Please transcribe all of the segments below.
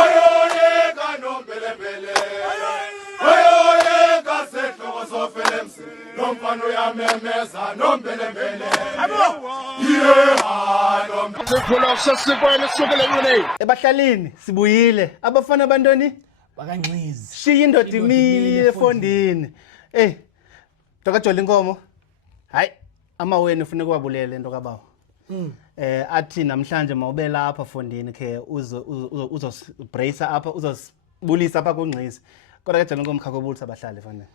Oyeka nombelembele oyeka sehloko sofelemsi nomfana uyamemeza nombelembele Sikhona sesikwena sukele ngene. Ebahlalini sibuyile. Abafana abantoni? Bakanxizi. Shiya indoda imile efondini. Doka Joli Nkomo. Hayi, amawenu ufuna ukuwabulela into kabawo. Athi namhlanje mawube lapha fondini ke uzosbracer apha uzosibulisa apha kunxisi. Kodwa ke Joli Nkomo khakho bulisa abahlali fanele.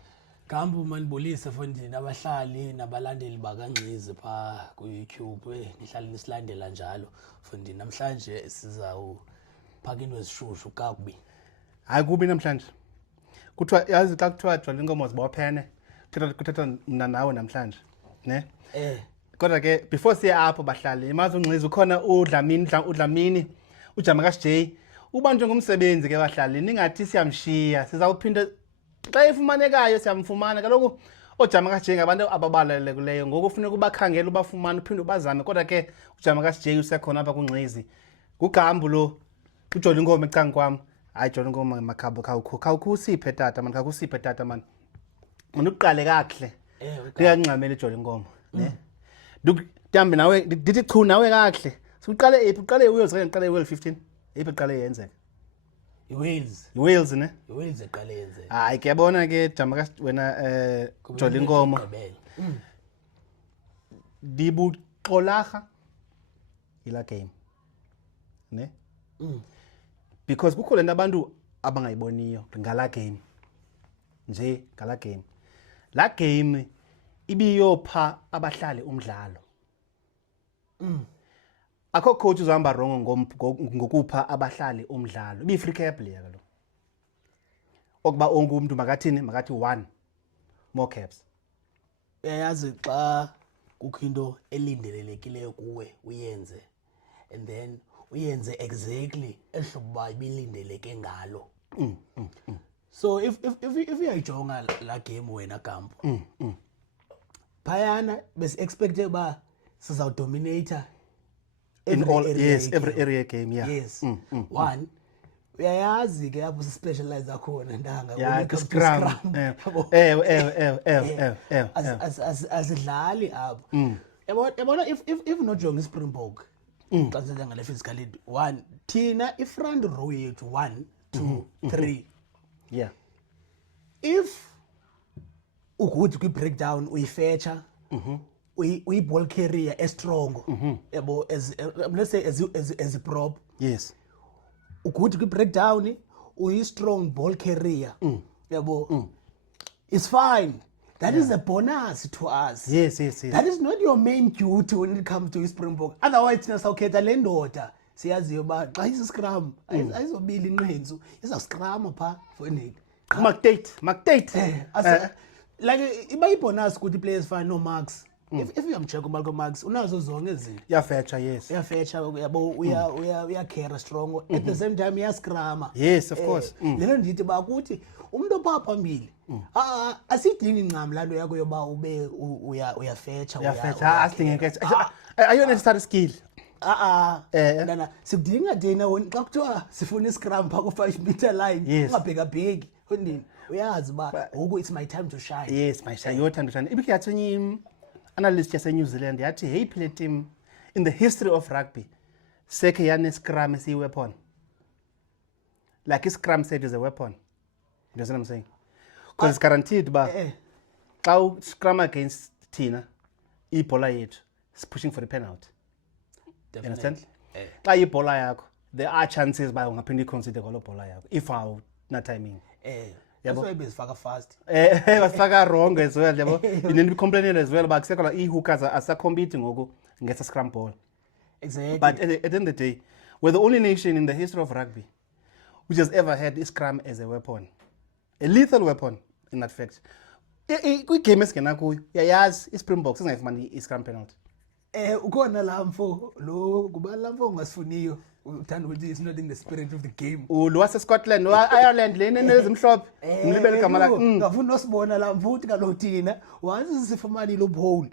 Kambu manibulise fondini abahlali nabalandeli bakanxizi pha ku YouTube nihlala nisilandela njalo fondini namhlanje sizawuphaka into ezishushu kakubi. Hayi kubi namhlanje. Kuthiwa yazi xa kuthiwa Joli Nkomo zibophene. Kuthetha mina nawe namhlanje, ne? Kodwa ke before siya apho bahlali imazi unxiza ukhona uDlamini uJamakash J ubanjwe ngumsebenzi ke bahlali ningathi siyamshiya sizawuphinda xa efumanekayo siyamfumana kaloku oJamakash J ngabantu ababalalekileyo ngoku ufuneka ubakhangela ubafumana uphinde ubazame kodwa ke uJamakash J usekhona apha kunxizi kuGambu lo uJoli Nkomo ecanga kwami hayi Joli Nkomo makhabo khawukusiphe tata man khawukusiphe tata man unuqale kahle ndiyangcamela iJoli Nkomo ne Ndihambe nawe ndithi chu nawe kahle siqale uqale uWales ngiqale uWales 15 iqale yenzeka iWales ne iWales eqale yenzeka hayi kuyabona ke Jamakash wena Joli Nkomo dibuxolaga ila game ne because kukho lento abantu abangayiboniyo ngala game nje ngala game la game ibiyopha abahlali umdlalo akho coach uzihamba wrong ngokupha abahlali umdlalo ibi free cap leya lo okuba onke umuntu makathini makathi 1 more caps yazi xa kukho into elindelelekileyo kuwe uyenze and then uyenze exactly ehlobo ibilindeleke ngalo so if uyayijonga la game wena Gambo phayana bese expected ba sizawudominator in all yes every area game yeah yes one uyayazi ke apho specialize akhona ndanga yeah scrum asidlali apho yabona if not jonga iSpringbok xa senza ngale physicality one thina ifront row yethu 1 2 3 yeah if ukuthi kwi breakdown uyifetcha uyi ball carrier strong yabo let's say as a prop yes ukuthi kwi breakdown uyi strong ball carrier yabo it's fine that is a bonus to us yes that is not your main duty when it comes to Springbok otherwise thina sawukhetha le ndoda siyaziyo ba xa iscrum ayizobili inqenzu iza scrum pha fonini McTate like iba ibonus ukuthi players fine no marks if uyamcheck uMalcolm Marks unazo zonke izinto yafetcha yes uyafetcha yabo uya carry strong at the same time uya scrum yes of course lelo ndithi ba ukuthi umuntu opha phambili asidingi incam lando yakho yoba ube uyafetcha asidinge ayona necessary skill nana sidinga dena xa kuthiwa sifuna iscrum pha ku 5 meter line ungabheka bheki ndini uyazi ba ngoku it's my time to shine yes my shine your time to shine ibikhe yathi analyst yase New Zealand yathi hey play team in the history of rugby seke yana scrum is a weapon like a scrum set is a weapon you know what I'm saying because it's guaranteed ba how scrum against Tina ibhola yethu is pushing for the penalty you understand xa ibhola yakho there are chances ba ungaphinda iconsider golo bhola yakho if how na timing yabo bezifaka fast wasifaka wrong as well yabo ineni complaining as well ba kusekho la hookers asa compete ngoku ngesa scrum ball exactly but at the end of the day we're the only nation in the history of rugby which has ever had scrum as a weapon a lethal weapon in that fact kwi game esingena kuyo yayazi iSpringboks singayifumani iscrum penalty ukhona lamfo lo kuba lamfo ungasifuniyo uthanda ukuthi is not in the spirit of the game lo wase Scotland no Ireland lene nezimhlophe ngilibele igama lakhe ngafuna usibona lamfo uthi kaloku thina once sifumana iloophole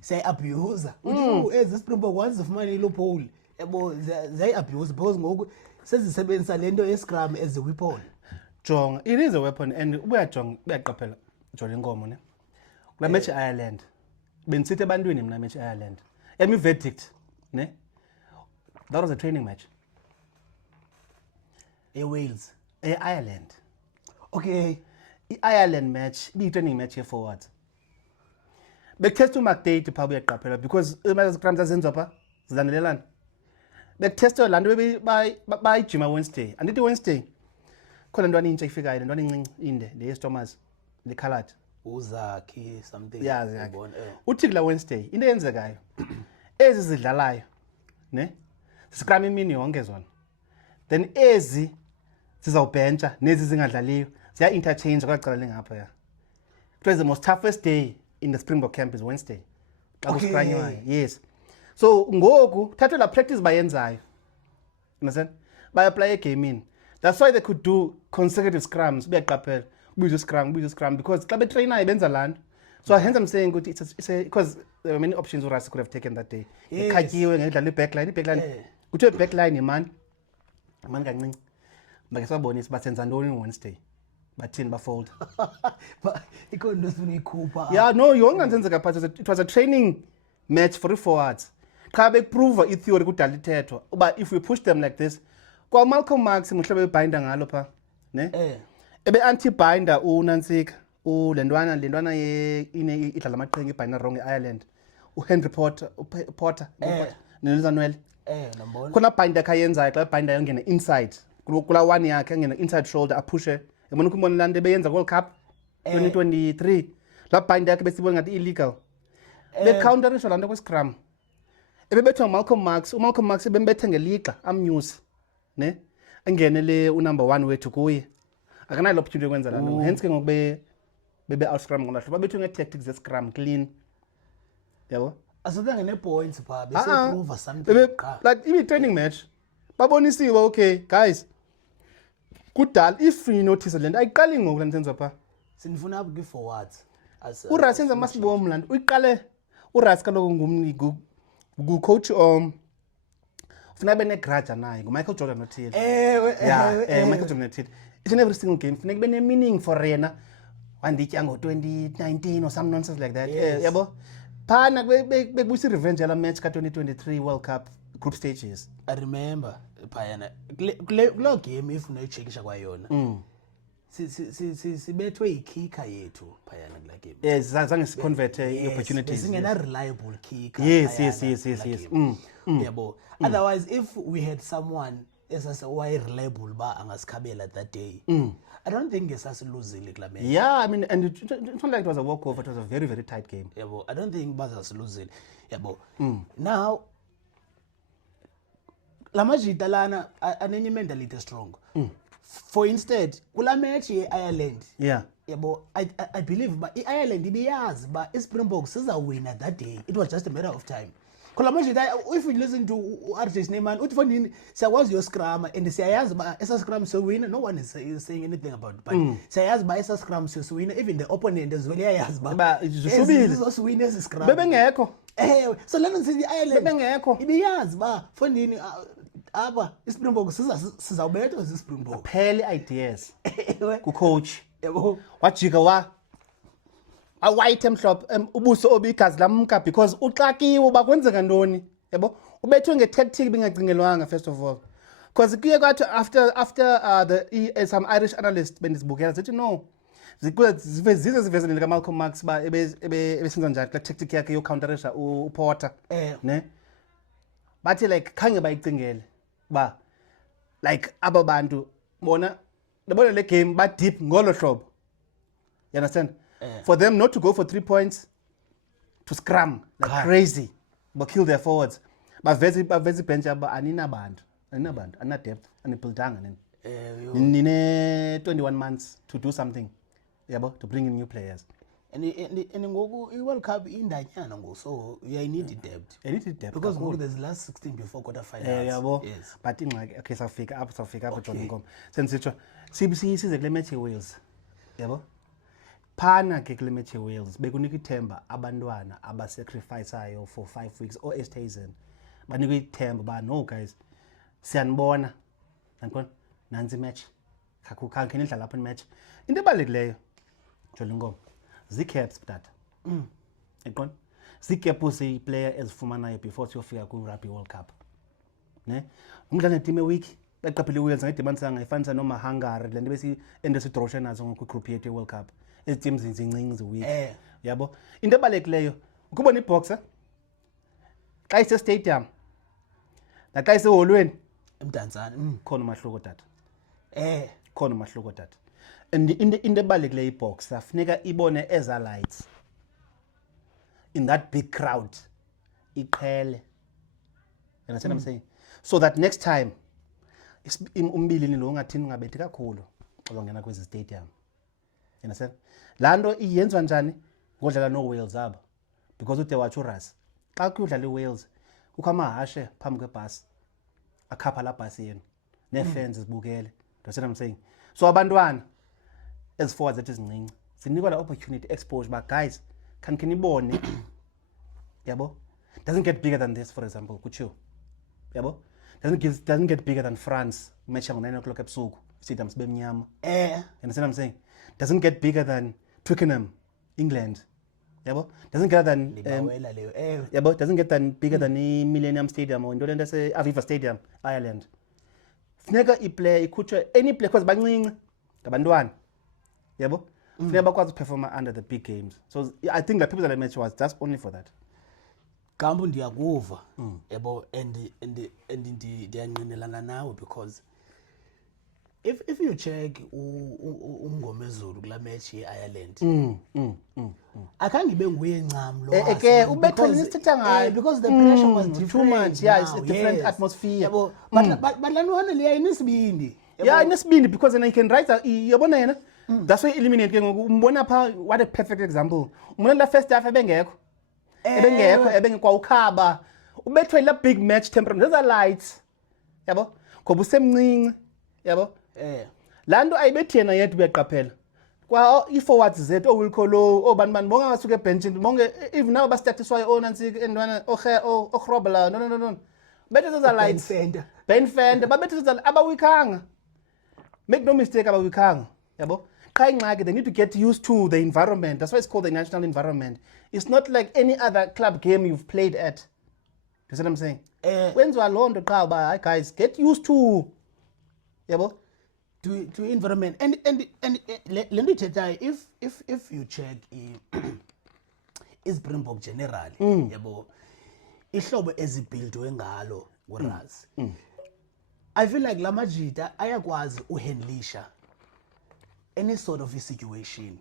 say abuse uthi ezi Springbok once sifumana iloophole yabo ziyayi-abuse because ngoku sezisebenzisa le nto ye-scrum as a weapon. Jonga, it is a weapon and uyaqaphela Jolly Nkomo ne. Kula match Ireland. Benisithi ebantwini mina match Ireland. Emi verdict ne. That was a training match. E-Wales. Ireland. Okay. I-Ireland match ibiyi-training match ye-forward. Bekutesta uMcDade phaa uyaqaphela because ama-scrums azenziwa phaa zilandelelana. Bekutesta laa nto bayijima Wednesday. Andithi Wednesday khona ntwana intsha ifikayo, le ntwana incinci inde le yesitomas le colored. Uzakhi something. Yazi yakhe. Uthi kula Wednesday into eyenzekayo ezi zidlalayo ne scrum imini yonke zona. Then ezi zizawubhentsha nezi zingadlaliyo ziya interchange kwacala lengapha ya. It was the most toughest day in the Springbok camp is Wednesday. Xa kuskranywayo. Yes. So ngoku thatha la practice bayenzayo. Understand? Apply a game in. That's why they could do consecutive scrums. Uyaqaphela. Ubizo scrum because xa betrainayo benza laa. So hence I'm saying it's because there were many options Uras could have taken that day. Ikhatyiwe ngedlala i-backline. Kuthiwe backline imani. Imani kancinci. Bake sabonisa basenza ntoni on Wednesday. Bathini bafold. Ikhona into esifuna uyikhupha. Yeah, no, yonke nzenzeka phaa. It was a training match for forwards. Xa bekuprova i-theory kudala ithethwa uba if we push them like this, kwa Malcolm Marx mhlobo ebinda ngalo phaa, ne? Ebe anti-binder uNantsika, lentwana idlala amaqhinga ibinda wrong e-Ireland. uHenry Potter, Nelson Nambona. khona binder kayenzayo xa binder yongena inside. Kula one yakhe ngena inside shoulder apushe. Yabona ukubona laa nto beyenza World Cup 2023. La binder yakhe besibona ngathi illegal. Becounterisha laa nto kwiscrum. Ebebethwa Malcolm Marx, uMalcolm Marx ebembethe ngelixa amnyusi, ne? Angene le unumber 1 wethu kuye. Akanalo opportunity yokwenza laa nto. Hence ke ngoku bebe out scrum ngolahlo. Babethwe nge-tactics ze-scrum clean. Yabo? Asebenge ne-points phaa bese-prova something. Like ibi-training match. Babonisiwe okay guys. Kudala if you notice le nto ayiqali ngoku laa nto senziwa phaa. Sinifuna apho kwi-forwards. Uras yenza masibomu laa nto. Uyiqale Uras kaloku coach ufuna abe ne-grudge naye nguMichael Jordan othile. Michael Jordan othile. Each and every single game funeka kube ne-meaning for yena wanditya ngo-2019 or some nonsense like that. Yabo phana bekubuyisa i-revenge yala match ka-2023 World Cup group stages. I remember phayana kuloo game if unoyitshekisha kwayona sibethwe yikicker yethu phayana kulaa game. Yes, zange siconverte i-opportunities. Besingena-reliable kicker. Yes. Yabo. Otherwise, if we had someone waye-reliable uba angasikhabela that day, I don't think sasiluzile kulaa match. Yeah, I mean, and it's not like it was a walkover. It was a very, very tight game. Yabo, I don't think basasiluzile. Yabo. Now, la majita lana anenye mentality strong. For instead, kula match ye-Ireland. Yeah. Yabo, I believe but i-Ireland ibiyazi but iSpringboks sizawina that day. It was just a matter of time. Kula majita, if we listen to RJ Snyman, uthi fondini siyawazi yo scrum and siyayazi ba esa scrum so win. No one is saying anything about it. But siyayazi ba esa scrum so win. Even the opponent as well yayazi ba. So win esa scrum. Bebengekho. So lena nsithi i-Ireland bebengekho. Ibiyazi ba fondini aba iSpringbok sizawubethwa ziSpringbok. Phele ideas ku-coach. Yabo. Wajika white emhlophe ubuso obigazi lamka because uxakiwe uba kwenzeka ntoni. Yabo? Ubethwe nge-tactic bengacingelwanga first of all. Because kuye kwathi after some Irish analysts bendizibukela zithi no. Zivezele kaMalcolm Marx ba ebesenza njani kula tactic yakhe yocounterisha uPorter. Ne? Bathi like khange bayicingele ba like aba bantu bona lebona le game ba deep ngolo hlobo. You understand? For them not to go for 3 points to scrum like crazy but kill their forwards. Bavezi bench aba anina depth anibuildanga nine 21 months to do something. Yabo, to bring in new players. And ngoku i-World Cup indanyana ngoku so you need depth. You need depth because ngoku there's last 16 before quarterfinals. Yabo. Yes. But ingxaki okay sawufika apho John Nkomo. Sensitsho size kule match ye-Wales. Yabo. Phana ke kule match ye-Wales bekunika ithemba abantwana abasacrificeayo for 5 weeks or Easthazen banikwe ithemba ba no guys siyanibona nanti nansi match khakhe nidlala lapha match into ebalekileyo Jolly Ngoma zicaps data eqona zicaps player ezifumanayo before siyofika ku Rugby World Cup ne umdlalo team week beqaphele Wales ngedibanisa ngayifanisa noma Hungary lento bese endesi drosha nazo ku group yethu World Cup eziteams zincinci zeweek yabo into ebalekileyo ukubona iboxer xa ise stadium na xa ise holweni emdantsane khona umahluko data khona umahluko data and into ebalekileyo iboxer funeka ibone eza lights in that big crowd iqhele you understand what I'm saying so that next time umbilini lo ungathini ungabethi kakhulu xa ungena kwezi stadium you understand lando iyenziwa njani ngodlala no Wales aba because ude wathi uRas xa kudlala iWales kukho amahashe phambi kwebhasi akhapha la bhasi yena nefans zibukele that's what I'm saying so abantwana as forwards that ezincinci sinikwa la opportunity exposure but guys can ibone yabo doesn't get bigger than this for example kucho yabo doesn't get bigger than France match on 9 o'clock ebusuku stadium sibe mnyama you understand what I'm saying doesn't get bigger than Twickenham England yabo doesn't get than yabo doesn't get than bigger than the Millennium Stadium or into lento se Aviva Stadium Ireland funeka iplayer ikhutshwe any player because bancinci ngabantwana yabo funeka bakwazi perform under the big games so I think the people that match was just only for that Gambu ndiyakuva yabo and ndiyanqinelana nawe because if you check uMngomezulu kula match yeIreland akhange nguye ncam lo eke ubethwe isithetha ngayo because the pressure was different too much it's a different atmosphere yabo but lanwana leya inesibindi yeah inesibindi because then you can write yabona yena that's why eliminate ke ngoku umbona pha what a perfect example umona la first half ebengekho ebengekwa ukhaba ubethwe la big match temperament there's a light yabo ngoba usemncinci yabo lanto ayibethi yena yethu uyaqaphela kwa i-forwards zethu owilkholo obani bonke abasuka ebenchini bonke even now bastatiswayo nansi endwana okhrobela no bethe there's lights Ben Fender babethe there's abawikanga make no mistake abawikanga yabo qha ingxaki they need to get used to the environment that's why it's called the national environment it's not like any other club game you've played at you see what I'm saying wenziwa lonto qha ba hi guys get used to yabo to environment and lento ithethayo if you check is Springbok generally yabo ihlobo ezibuildwe ngalo uRas I feel like lamajita ayakwazi uhandlisha any sort of a situation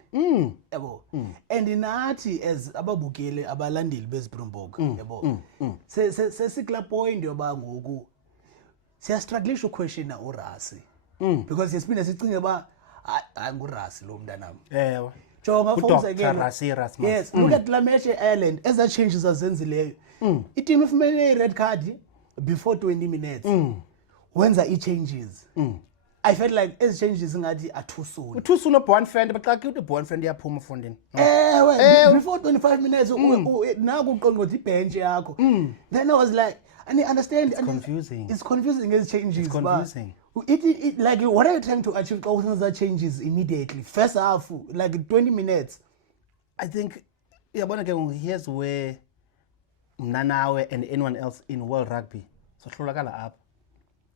yabo and nathi as ababukele abalandeli beSpringbok yabo sesikla point yoba ngoku siya struggle uquestion uRas because yesibine sicinge ba hayi nguRas lo mntanami ewe jonga phones again Rasmus yes look at la match Ireland as a changes azenzileyo i-team ifumene red card before 20 minutes wenza i-changes I felt like as changes ngathi are too soon Born friend but xa kuthi Born friend iyaphuma fundini before 25 minutes naku uqonqa ukuthi ibench yakho then I was like and I understand it's confusing as changes it's confusing it like what are you trying to achieve those changes immediately first half like 20 minutes I think yabona ke here's where mna nawe and anyone else in world rugby so hlulakala up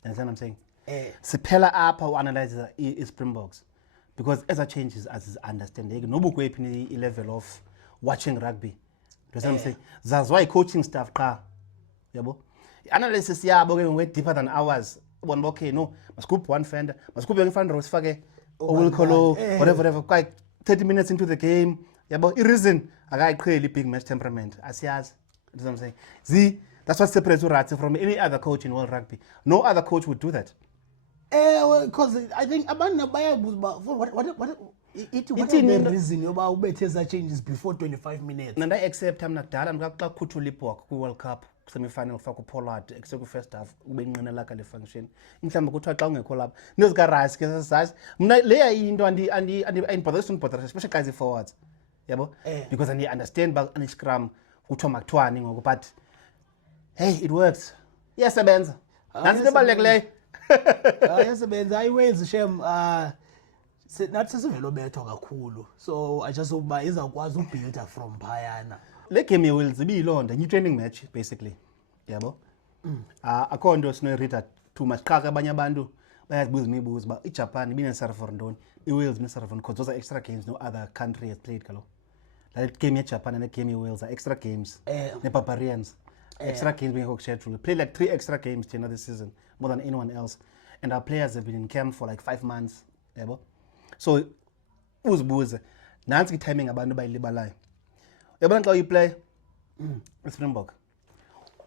understand what I'm saying siphela apha uanalyze iSprinkboks because as a changes as is understanding nobu kwephi i-level of watching rugby understand what I'm saying zazwa i-coaching staff qha yabo analysis yabo ke ngwe deeper than ours bona okay no masigubhe one fender masigubhe ngifana Rose fake owilkholo whatever quite 30 minutes into the game yabo i-reason akayiqheli big match temperament asiyazi you know what I'm saying that's what separates uRats from any other coach in world rugby no other coach would do that well because I think abantu bayabuza what the reason yoba ubethe za changes before 25 minutes nanda accept amna dala xa khuthula iBok ku World Cup semi-final faku Pollard eseku first half ubenqina la kale function mhlawumbe kuthiwa xa ungekho lapha nizika Rice ke sasazi mina leya into andi especially guys forwards yabo because I understand ba ani scrum kuthiwa makthwani ngoku but hey, it works. Iyasebenza. Nansi into ebalulekileyo. Yasebenza iWales shem nathi sesivelo bethwa kakhulu. So I just uba izawukwazi ubuild from phayana. Le game yeWales ibiyilonda, new training match basically. Yabo? Akho nto sinoyirida too much. Qha abanye abantu bayazibuza imibuzo ba iJapan ibinesara for ntoni? iWales ibinesara for because those are extra games no other country has played kalo. Like game yeJapan and the game yeWales are extra games. The Barbarians. Extra games being scheduled. We played like 3 extra games this season, more than anyone else. And our players have been in camp for like 5 months. Yabo? So uzibuze nansi timing abantu bayilibalayo. Yabona xa uyiplay Springbok.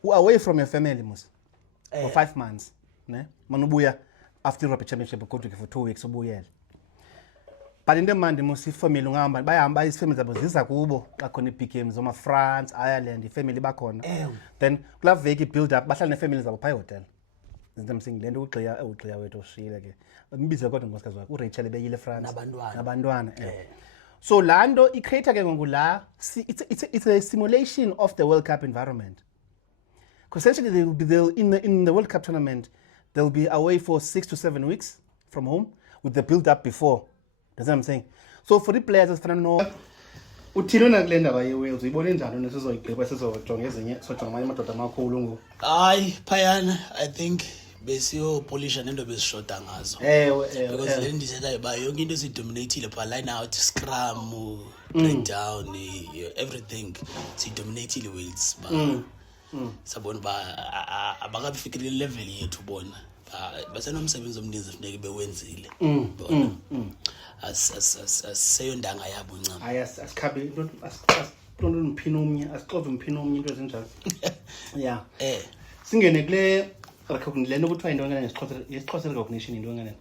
Away from your family mos. For 5 months, ne? Manubuya after Rugby Championship kodwa for 2 weeks ubuyele. But in the mandi mos ifamily ngihamba bayahamba isifamily zabo ziza kubo xa khona big games oma France, Ireland, ifamily bakhona. Then kula veki build up bahlala nefamily zabo phaya hotel. Izinto msingi lento ugxiya wethu oshile ke. Mbize kodwa ngosikazi wakhe uRachel ebeyile France nabantwana. So lando icreator ke ngoku la it's a simulation of the World Cup environment. Because essentially they'll in the World Cup tournament they'll be away for 6 to 7 weeks from home with the build up before. That's what I'm saying. So for the players as no uthini na kule ndaba yeWales uyibona njani nesizoyigqiba sizojonga ezinye sojonga amanye amadoda amakhulu ngoku. Hayi phayana I think besiyo polisha nento besishoda ngazo. Because le ndithetha ba yonke into sidominateile pha line out scrum breakdown everything sidominateile Wales ba. Sabona ba abakafikile level yethu bona. Basenomsebenzi omninzi funeke bewenzile. Bona. Aseyondanga yabo ncam. Asikhabe asixoxe umphini omnye into ezinjalo. Yeah. Singene kule recognition lento kuthiwa into ngene yesixhosa recognition into ngene.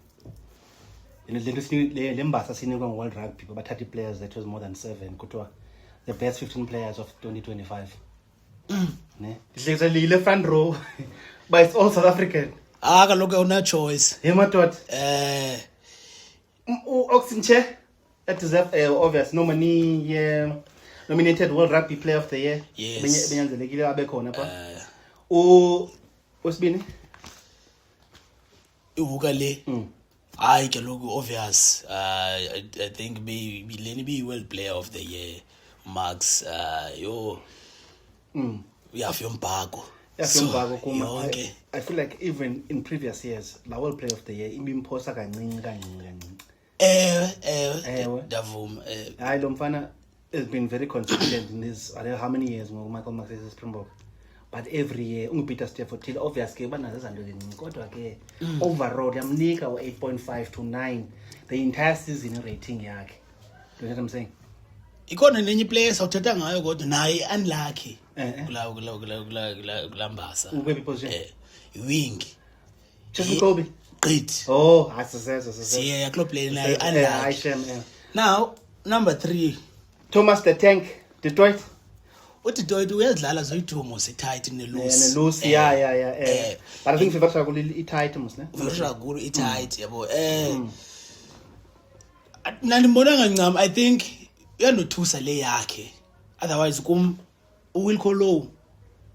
Lento le mbasa sinikwa ngo World Rugby bathatha players that was more than 7 kuthiwa the best 15 players of 2025. Ne? Lile front row but it's all South African. Kaloku una choice. Hematot. Oxenche that deserve obvious nominated World Rugby Player of the Year. Yes. Benyanzelekile abekhona pha. Wesibini? Ihuka le. Hayi kaloku obvious. I think be World Player of the Year. Max Yafiyombhako. Yafiyombhako I feel like even in previous years la World Player of the Year ibimphosa kancinci. Davuma. Hayi lo mfana has been very consistent in this I don't know how many years Michael Max is Springbok. But every year Peter Stafford till obviously banazo izinto ezininzi kodwa ke overall yamnika 8.5 to 9 the entire season rating yakhe. You know what I'm saying? Ikhona nenye players awuthetha ngayo kodwa naye unlucky kulambasa. Ube position. Wing. Just Kobe. Great. Oh, asese. Yeah, club player naye unlucky. Now, number 3. Thomas the Tank, Detroit. uDetroit uyadlala zoyithumo setight neloose. Neloose yeah. But I think favorite kakhulu itight mos ne. Favorite kakhulu itight yabo. Nandibona ngancam I think uyanothusa le yakhe. Otherwise Will Colo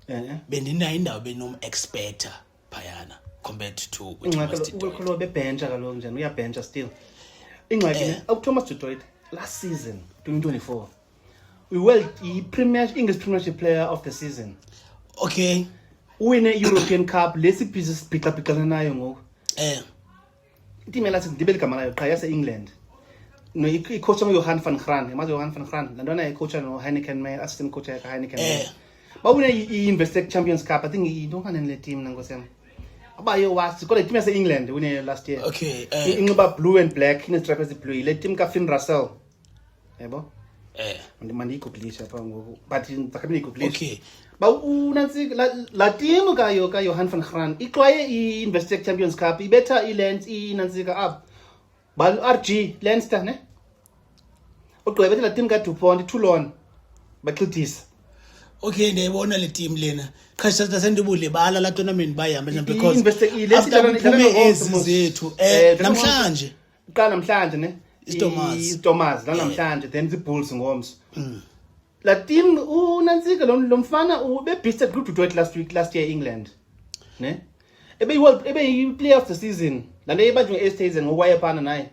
bendinayo indawo benom expecter phayana compared to Will Colo bebencha kaloku njani uyabencha still. Ingxaki ne uThomas Detroit last season 2024 English Premiership Player of the Season. Okay. Win a European Cup. Lesi pieces pica nayo ngoku. Team ela sidibele igama layo qha yase England. No icoach Johan van Graan. Yamazi Johan van Graan. Lantwana icoach no Heineken Meyer, assistant coach yakhe Heineken Meyer. Bawina i-Investec Champions Cup. I think idonga le team nangosiyami. Abayo wasi kodwa team yase England win last year. Okay. Inxiba blue and black, ine stripes blue. Le team ka Finn Russell. Yebo? Mandi ikugulisha pha ngoku but zakhamini ikugulisha. Okay. Ba unansi la team ka Johan van Graan ixwaye i-Investec Champions Cup ibetha i-Lens inansika up. Ba RG Leinster ne? Ugqiba bethe la team ka DuPont Toulon baxhithisa. Okay, ndiyibona le team lena. Khashasa sendibule bala la tournament bayihamba because Investec after kuphume zethu namhlanje. Qala namhlanje ne? Thomas Thomas namhlanje then the Bulls ngomso. La team unantsika lo mfana ube-beasted good Detroit last year England. Ne? Ebe player of the season. La nto ibanjwe nge-Easthazen ngokwayephana naye.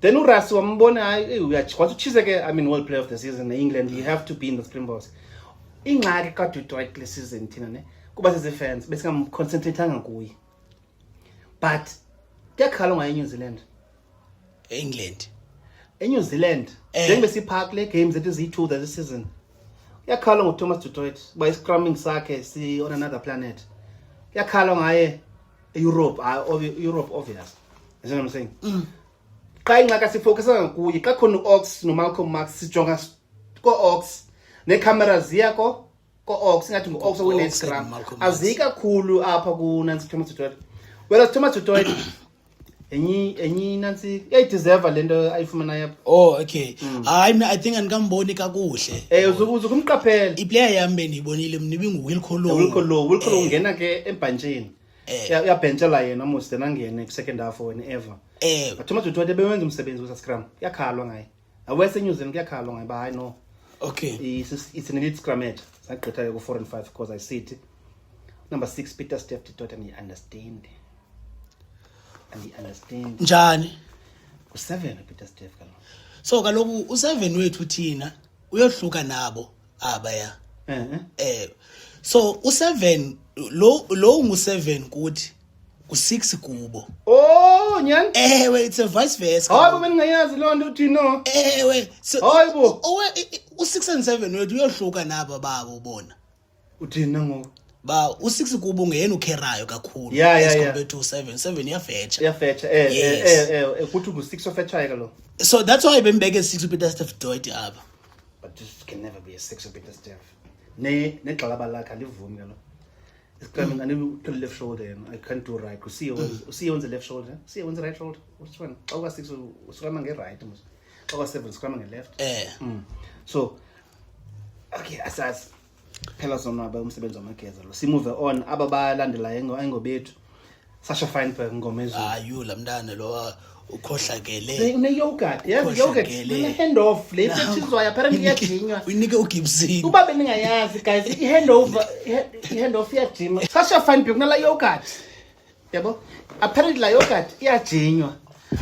Then uRasi wambona hayi once uchizeke I mean world player of the season in England you have to be in the Springboks. Ingxaki kaDetroit le season thina ne kuba sezifans besingamconcentrateanga kuye. But kuyakhala ngaye New Zealand. England. eNew Zealand njengoba sipark le games that is e2 this season. Yakhala ngoThomas Detroit by scrumming sakhe si on another planet. Yakhala ngaye Europe Europe obvious. Is what I'm saying? Xa ingxaka sifocusa ngakuye xa khona uOx noMalcolm Marx sijonga ko-Ox necameras ziyako ko-Ox ngathi ngu-Ox owine scrum azika kakhulu apha ku Nancy Thomas Detroit. Whereas Thomas Detroit enyi Nancy deserve lento ayifumana yapha. Oh okay. I think angikamboni kakuhle. Uzukumqaphela. Iplayer yami benibonile mina ibingu-Will Collow. Will Collow ungena ke ebhantshini. Uyabhentshela yena almost nangene ku second half whenever. Thomas Detroit bewenza umsebenzi wesa scrum. Yakhalwa ngaye. Awese New Zealand kuyakhalwa ngaye ba I know. Okay. It's an elite scrummer. Sagqitha ku 4 and 5 because I see it. Number 6 Peter Steph Detroit and he understand. Njani? U7 Peter Steph kalo. So kaloku u7 wethu thina uyohluka nabo abaya. So u7 lo ngu7 kuthi ku6 kubo. Oh nyani? Ewe it's a vice versa. Hayi beningayazi lo nto uthino. Ewe hayibo u6 and 7 wethu uyohluka nabo babo ubona. Uthina ngoku ba u6 kubo ngeyena ukherayo kakhulu compared to 7 iyafetcha kuthi ku6 ofetchayo kalo. So that's why bembeke 6 uPeter Steph Detroit apha. But this can never be a 6 uPeter Steph. Negxalaba lakhe alivumi kalo. Isclaiming and to left shoulder I can't do right. See on the left shoulder. See on the right shoulder. Which one? Over 6 scrum get right. Over 7 scrum get left. So okay asas phela sona aba umsebenzi wamakeza lo. Simove on ababalandela engobethu. Sasha Feinberg ngomezulu. You lamntana lo ukhohlakele. Une yogurt. Yes yogurt. Une handoff. Le phethizwayo apparently iyajinywa. Unike uGibson. Kuba beningayazi guys i-handoff iyajima. Sasha Feinberg nala yogurt. Yabo? Apparently la yogurt iyajinywa.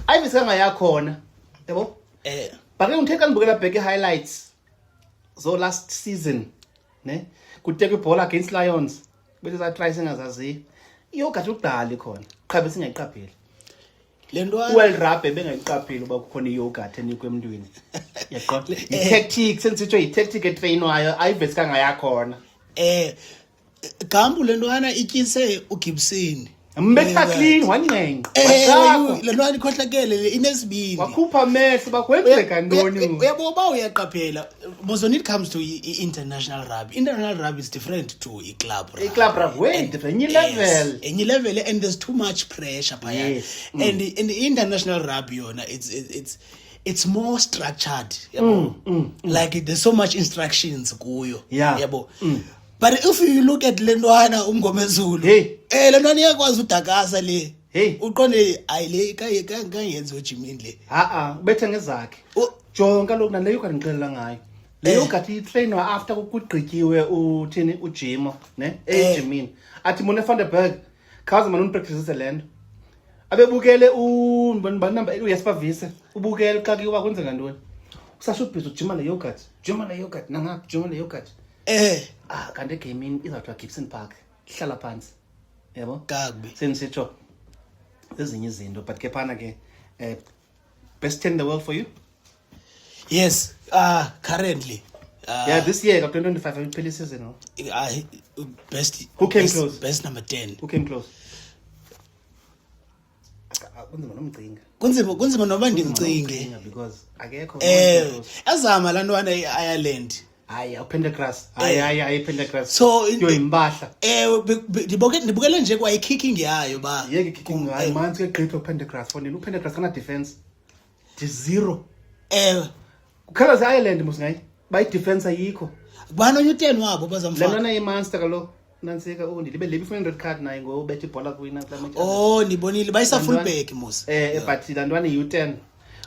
Ayivisanga yakhona. Yabo? But ke ngitheka ngibukela back highlights. So last season, ne? Kuteka ibhola against Lions. Bese sa try singazazi. Yogurt uqala khona. Cha bese singayiqapheli. Lento World Rugby bengayiqapheli uba kukhona iyogurt enikwe emntwini. Yaqonda. I-tactics sensitsho i-tactic etrainwayo ayivesi kanga yakhona. Gambu lentwana ityise uGibson. Mbetha clean wanyenye. Lentwana ikhohlakele inesibindi. Wakhupha amehlo bakwenzeka ntoni? Uyabo ba uyaqaphela. Because when it comes to international rugby is different to club rugby. Club rugby way different. Any level and there's too much pressure phaya. And in the international rugby yona it's more structured. Like there's so much instructions kuyo. Yabo. But if you look at lentwana umngomezulu, lentwana iyakwazi udakasa le. Uqonde ayile kangenza uJimini le. Bethe ngezakhe. Jonga lokhu naleyo kanixelela ngayo. Leyo gathi itrainwa after kugqityiwe uthini uJimo, ne? eJimini. Athi Mone van der Berg, khaze mana unpractice land. Abebukele number uYesper Vise. Ubukele xa kuba kwenzeka ntoni. Usashubhiza ujima le yogurt. Jima le yogurt nangapha jima le yogurt. Kanti gaming izawuthiwa Gibson Park. Hlala phansi. Yabo? Kakubi. Sensitsho ezinye izinto but ke phana ke best 10 in the world for you? Yes, currently. This year ka 2025 iphela season no. Best. Who came close? Best number 10. Who came close? Kunzima nomcinga. Kunzima noba ndimcinge because akekho azama lantwana eIreland. Hayi uPendergrass. Hayi Pendergrass. So yo imbahla. Ndibukele nje kwa i-kicking yayo ba. Yeke kicking hayi manje ke great uPendergrass for nini uPendergrass kana defense. Zero. Ukhala zeIreland musingayi. Bayi defense ayikho. Bana u10 wabo bazamfaka. Lana imonster kalo. Nansika libe libe red card naye ngobethe ibhola kuwina match. Nibonile bayisa fullback musa. But lantwana u10.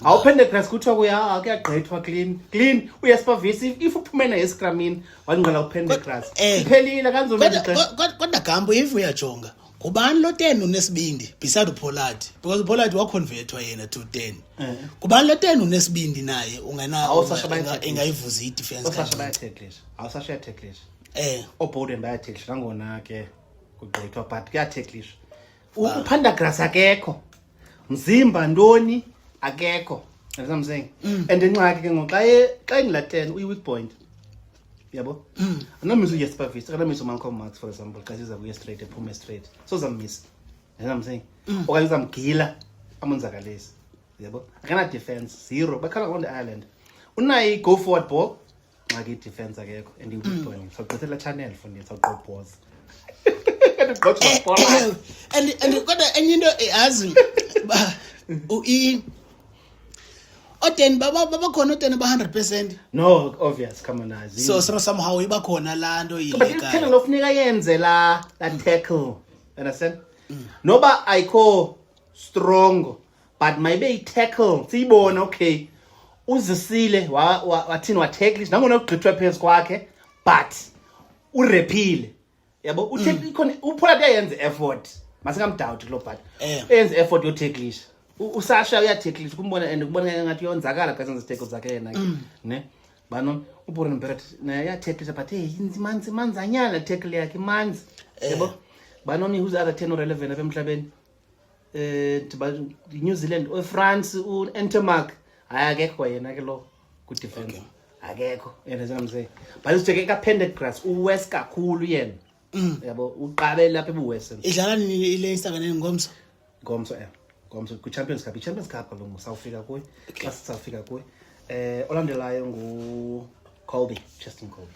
awupendergrass kuthiwa kuyagqithwa clean uyasipavisa if uphumene escramini wanqala upendergrass iphelile kanzoma kodwa Gambo if uyajonga kubani lo 10 unesibindi beside uPollard because uPollard waconvertwa yena to 10 kubani lo 10 unesibindi naye ungena engayivuza idefense awusasha tacklish oBowden bayatheklisha nangona ke kugqithwa but kuyatheklisha uPendergrass akekho mzimba ntoni akekho as I'm saying and ingxaki ke ngoxa engila 10 uyi-weak point yabo anomisa uYespervis anomisa uMalcolm Marx for example xa siza kuye straight ephume straight so zamisa as I'm saying okanye uzamgila amonzakalisi yabo akana defense zero bakhala on the island unayi go forward ball ngaki defense akekho and uyi-weak point so gqithela channel for nitsa go balls and kodwa enye into azi Oten baba khona oten ba 100%. No, obvious come on so somehow iba khona la nto but ikhona lofunika yenze la tackle understand noba ayikho strong but maybe a tackle siyibona okay uzisile wathini wa tackle nangona ugqithwe phezu kwakhe but urepile yabo ikhona uPollard uyenze effort masingamdoubt lo but yenze effort yo tacklisha uSasha uyatheklisha kumbona and kubona ngathi uyonzakala xa senze tackle zakhe yena ne bano uBoren Barrett naye uyatheklisha but hey manzanyana tackle yakhe manzi yabo bano who's other 10 or 11 apha emhlabeni New Zealand or France uEntermark akekho yena ke lo ku defense akekho yena njengamse but usijeke kaPendergrass uwest kakhulu yena yabo uqabele lapha ebuwest idlala nini iLeicester kanene ngomso ku Champions Cup lo sawufika kuyi xa sawufika kuyi olandelayo ngu Justin Colby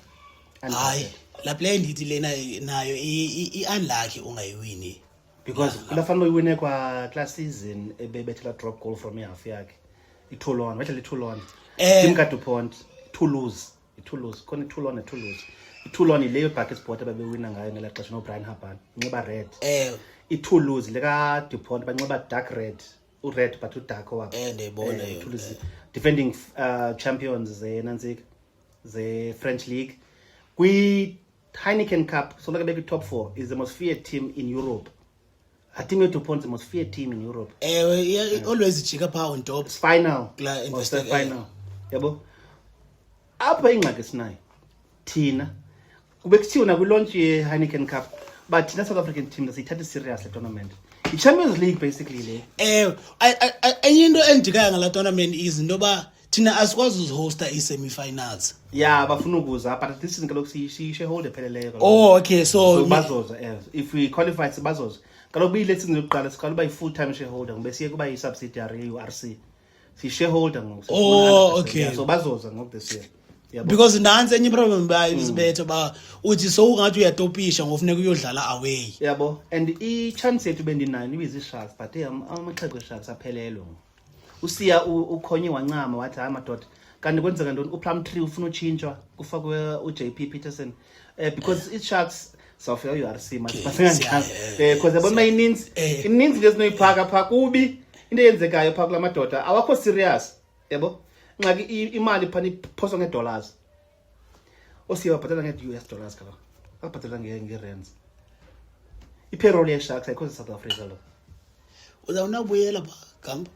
hayi la play ndithi lena nayo i-unlucky ungayiwini because kufanele uyiwine kwa class season ebebethela drop goal from ihalf yakhe i-Toulon wathi le-Toulon team ka DuPont Toulouse khona i-Toulon ne-Toulouse i-Toulon leyo bucket sport ababewina ngayo ngela xesha no Brian Habana inxiba red i-Toulouse leka DuPont banxiba dark red u-red but u-dark wabo ndiyibona Toulouse defending champions ze French league kwi Heineken Cup so like the top 4 is the most feared team in Europe. A team DuPont is the most feared team in Europe. Always jika pa on top final final yabo apha ingxaki sinayo thina kube kuthiwa ku launch ye Heineken Cup but thina South African team siyithatha serious le tournament. The Champions League basically le enye into endikayo ngala tournament is ndoba thina asikwazi uhosta i-semi-finals bafuna ukuza but this is ngalokho si-shareholder pheleleyo okay so bazoza if we qualify sibazoza kaloku ile season yokuqala siqala uba yi-full time shareholder ngoba siye kuba yi-subsidiary ye-URC si-shareholder ngoku okay so bazoza ngoku this year because nansi enye problem bayo isibetho ba uthi so ungathi uyatopisha ngofuneka uyodlala away yabo and i-chance yethu bendinayo ibiza i-Sharks but amaxhego e-Sharks aphelelwe usiya ukhonye wancama wathi hayi madoda kanti kwenzeka ntoni uPlumtree ufuna utshintshwa kufakwe uJP Peterson because i-Sharks sawufika u-URC masinganjani because yabona ininzi lezinoyiphaka pha kubi into eyenzekayo pha kula madoda awakho serious yabo ngxaki imali phana iphoswa ngedollars osiya wabhatala nge-US dollars kaloku abhatala nge-rands i-payroll ye-Sharks ayikho South Africa lo uzawunabuyela pha Gambo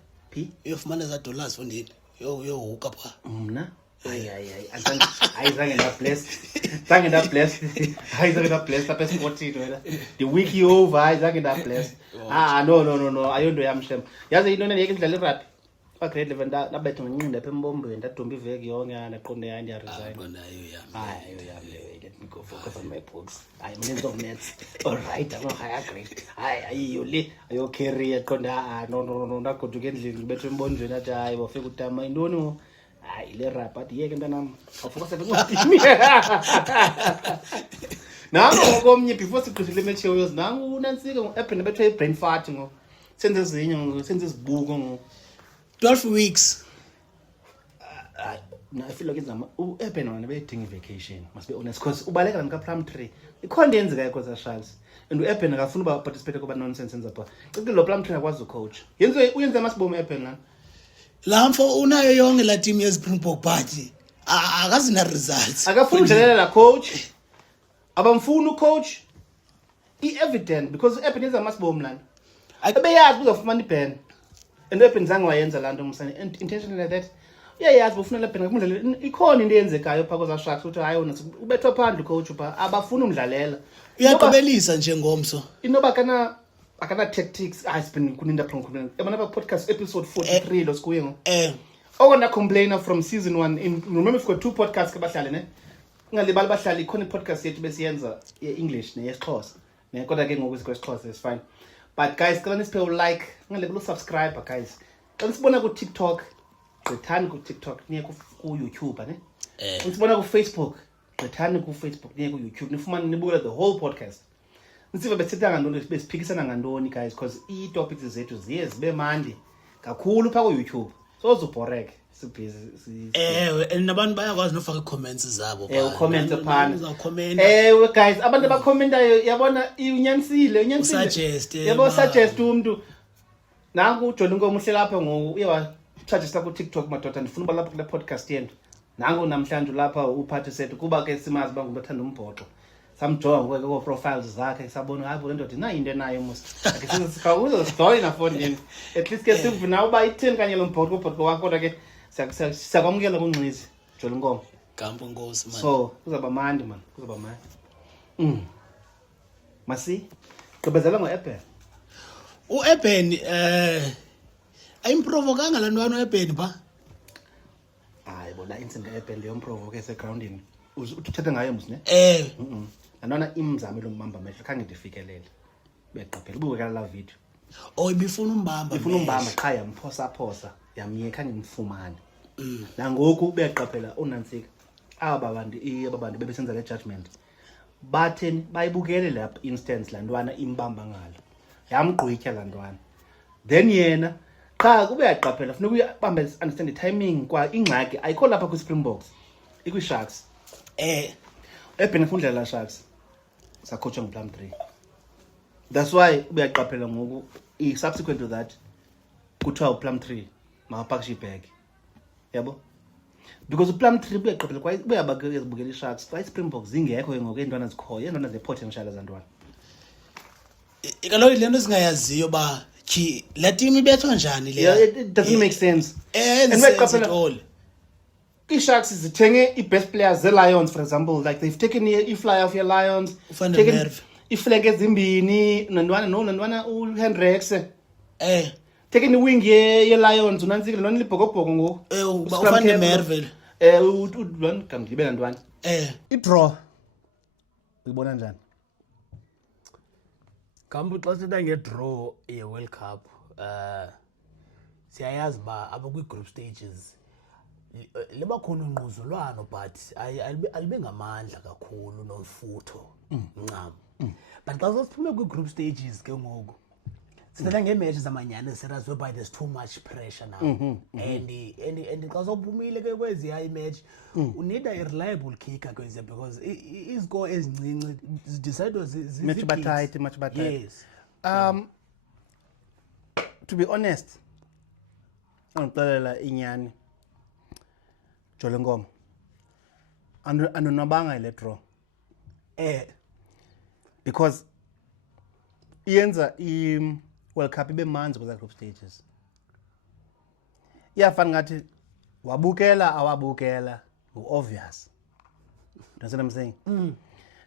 uyofumana za dollars fondini yohuka pha mna zange nda blessed apha esportini wena the week over zange nda blessed no ayonto yam shem yazi into ndiyeke ndidlala irugby kwa grade 11 nabetha ngencinda apha embombweni ndadumba iveki yonke ndaqonde hayi ndiyaresign let me go focus on my books I'm in of nets all right I'm higher grade ayiyo le ayo career qonde no ndagoduka endlini ngibethwe embonjweni athi hayi bofika utama intoni hayi le rap athi yeke mntanam awufocus encwadini nango ngokomnye before sigqithile match yoyo nangu uNansika ngoappen bethwe brain fart ngo senze ezinye senze izibuko ngo 12 weeks I feel like it's uEben wona bedinga vacation must be honest because ubaleka namka Plumtree ikhonde yenzeka because Sharks and uEben akafuna uba participate kuba nonsense enza pha cike lo Plumtree akwazi ucoach uyenze amasibomu uEben la Lamfo unayo yonke la team ye Springbok party. Akazina results. Akafuna udlalela la coach. Abamfuna ucoach. I-evident because u-Ebenezer Masibomu lana. Abeyazi uzofumana iban. And uEbenezange wayenza lanto umsane intentionally like that. Uyayazi ufuna la ban kumdlalela. Ikhona into eyenzekayo phakathi kwaza Sharks ukuthi hayi wona ubethwa phandle coach upha abafuna umdlalela. Uyaqobelisa nje ngomso. Inoba akana tactics been kuninda problem. Yabona ba podcast episode 43 lo sikuye ngo. Okona complainer from season 1 in remember we've got 2 podcasts ke bahlale ne. Ngalibali bahlali ikhona podcast yethu besiyenza ye-English neyesixhosa. Ne kodwa ke ngokwesixhosa is fine. But guys, can nisiphe like, ngalibali subscribe guys. Xa nisibona ku TikTok, gqithani ku TikTok, niye ku YouTube ne. Nisibona ku Facebook, gqithani ku Facebook, niye ku YouTube. Nifumana nibuka the whole podcast. Nisiva besitha ngantoni besiphikisana ngantoni guys because i-topics zethu zibe mandi kakhulu pha ku YouTube. So uzubhoreke sibhizi nabantu bayakwazi nofaka comments zabo comment phana uzawucomment guys abantu abacommentayo yabona unyanisile suggest yabo suggest umuntu nangu uJohn Nkomo uhle lapha uyewa suggesta ku TikTok madoda ndifuna uba lapha kule podcast yenu nangu namhlanje lapha uphathe sethu kuba ke simazi bangubathanda umbhoxo samjonga ku profiles zakhe sabona hayi le ndoda inayinto enayo must ake sikhawuza story na phone yini at least ke sivuna uba i10 kanye lo mbhoxo wakho kodwa ke siyakwamukela kunxizi Joel Nkomo Gambo Nkosi man so kuzaba mandi man kuzaba mandi masi qhubezela ngoEben uEben ayimprovokanga lantwana uEben ba hayi bona insinga eEben leyo mprovoke esegroundini uthethe ngayo musine anona imzame lo mbamba mehlo khange ndifikelele beqaphela ubukela la video ibifuna umbamba qha yamphosa yamyeka ngimfumane nangoku beqaphela uNansika ababantu bebesenza le judgment batheni bayibukele lapha instance lantwana imbamba ngalo yamgqwitya lantwana then yena qha kube yaqaphela funeka uyabamba understand the timing kwa ingxaki ayikho lapha ku Springboks ikwi Sharks eBen fundlela la Sharks sacoacha ngoPlum 3 that's why uyaqaphela ngoku subsequent to that kuthiwa uPlum 3 mapakisha ibag yabo because uPlum 3 uyaqaphela kwa uyabukela iSharks kwa iSpringboks zingekho ngoku endwana zikhoyo endwana ze-potential ezantwana ikaloyi lento singayaziyo ba la team ibethwa njani le it doesn't make sense and uyaqaphela iSharks zithenge i-best players ze-Lions for example like they've taken i-flyer of your Lions taken i-flank ezimbini nantwana uHendricks taken i-wing ye-Lions uNansika lona libhokobhoko ngoku ufane Merville udlwana kamgibela ntwana I-draw uyibona njani Gambo xa sithetha nge-draw ye-World Cup siyayazi ba abakwi-group stages liba khona ungquzulwano but alibe ngamandla kakhulu nomfutho ncam but xa sesiphume kwi-group stages ke ngoku sithetha ngeematches zamanyani serious whereby there's too much pressure now and xa sophumile ke kweziya imatch unida i-reliable kicker kweziya because iziko ezincinci zidecidwa match batight yes to be honest angixelela inyani Joel Nkomo andonwabanga ile draw because iyenza i-World Cup ibe manzi kwiza group stages iyafana ngathi wabukela awabukela obvious that's what I'm saying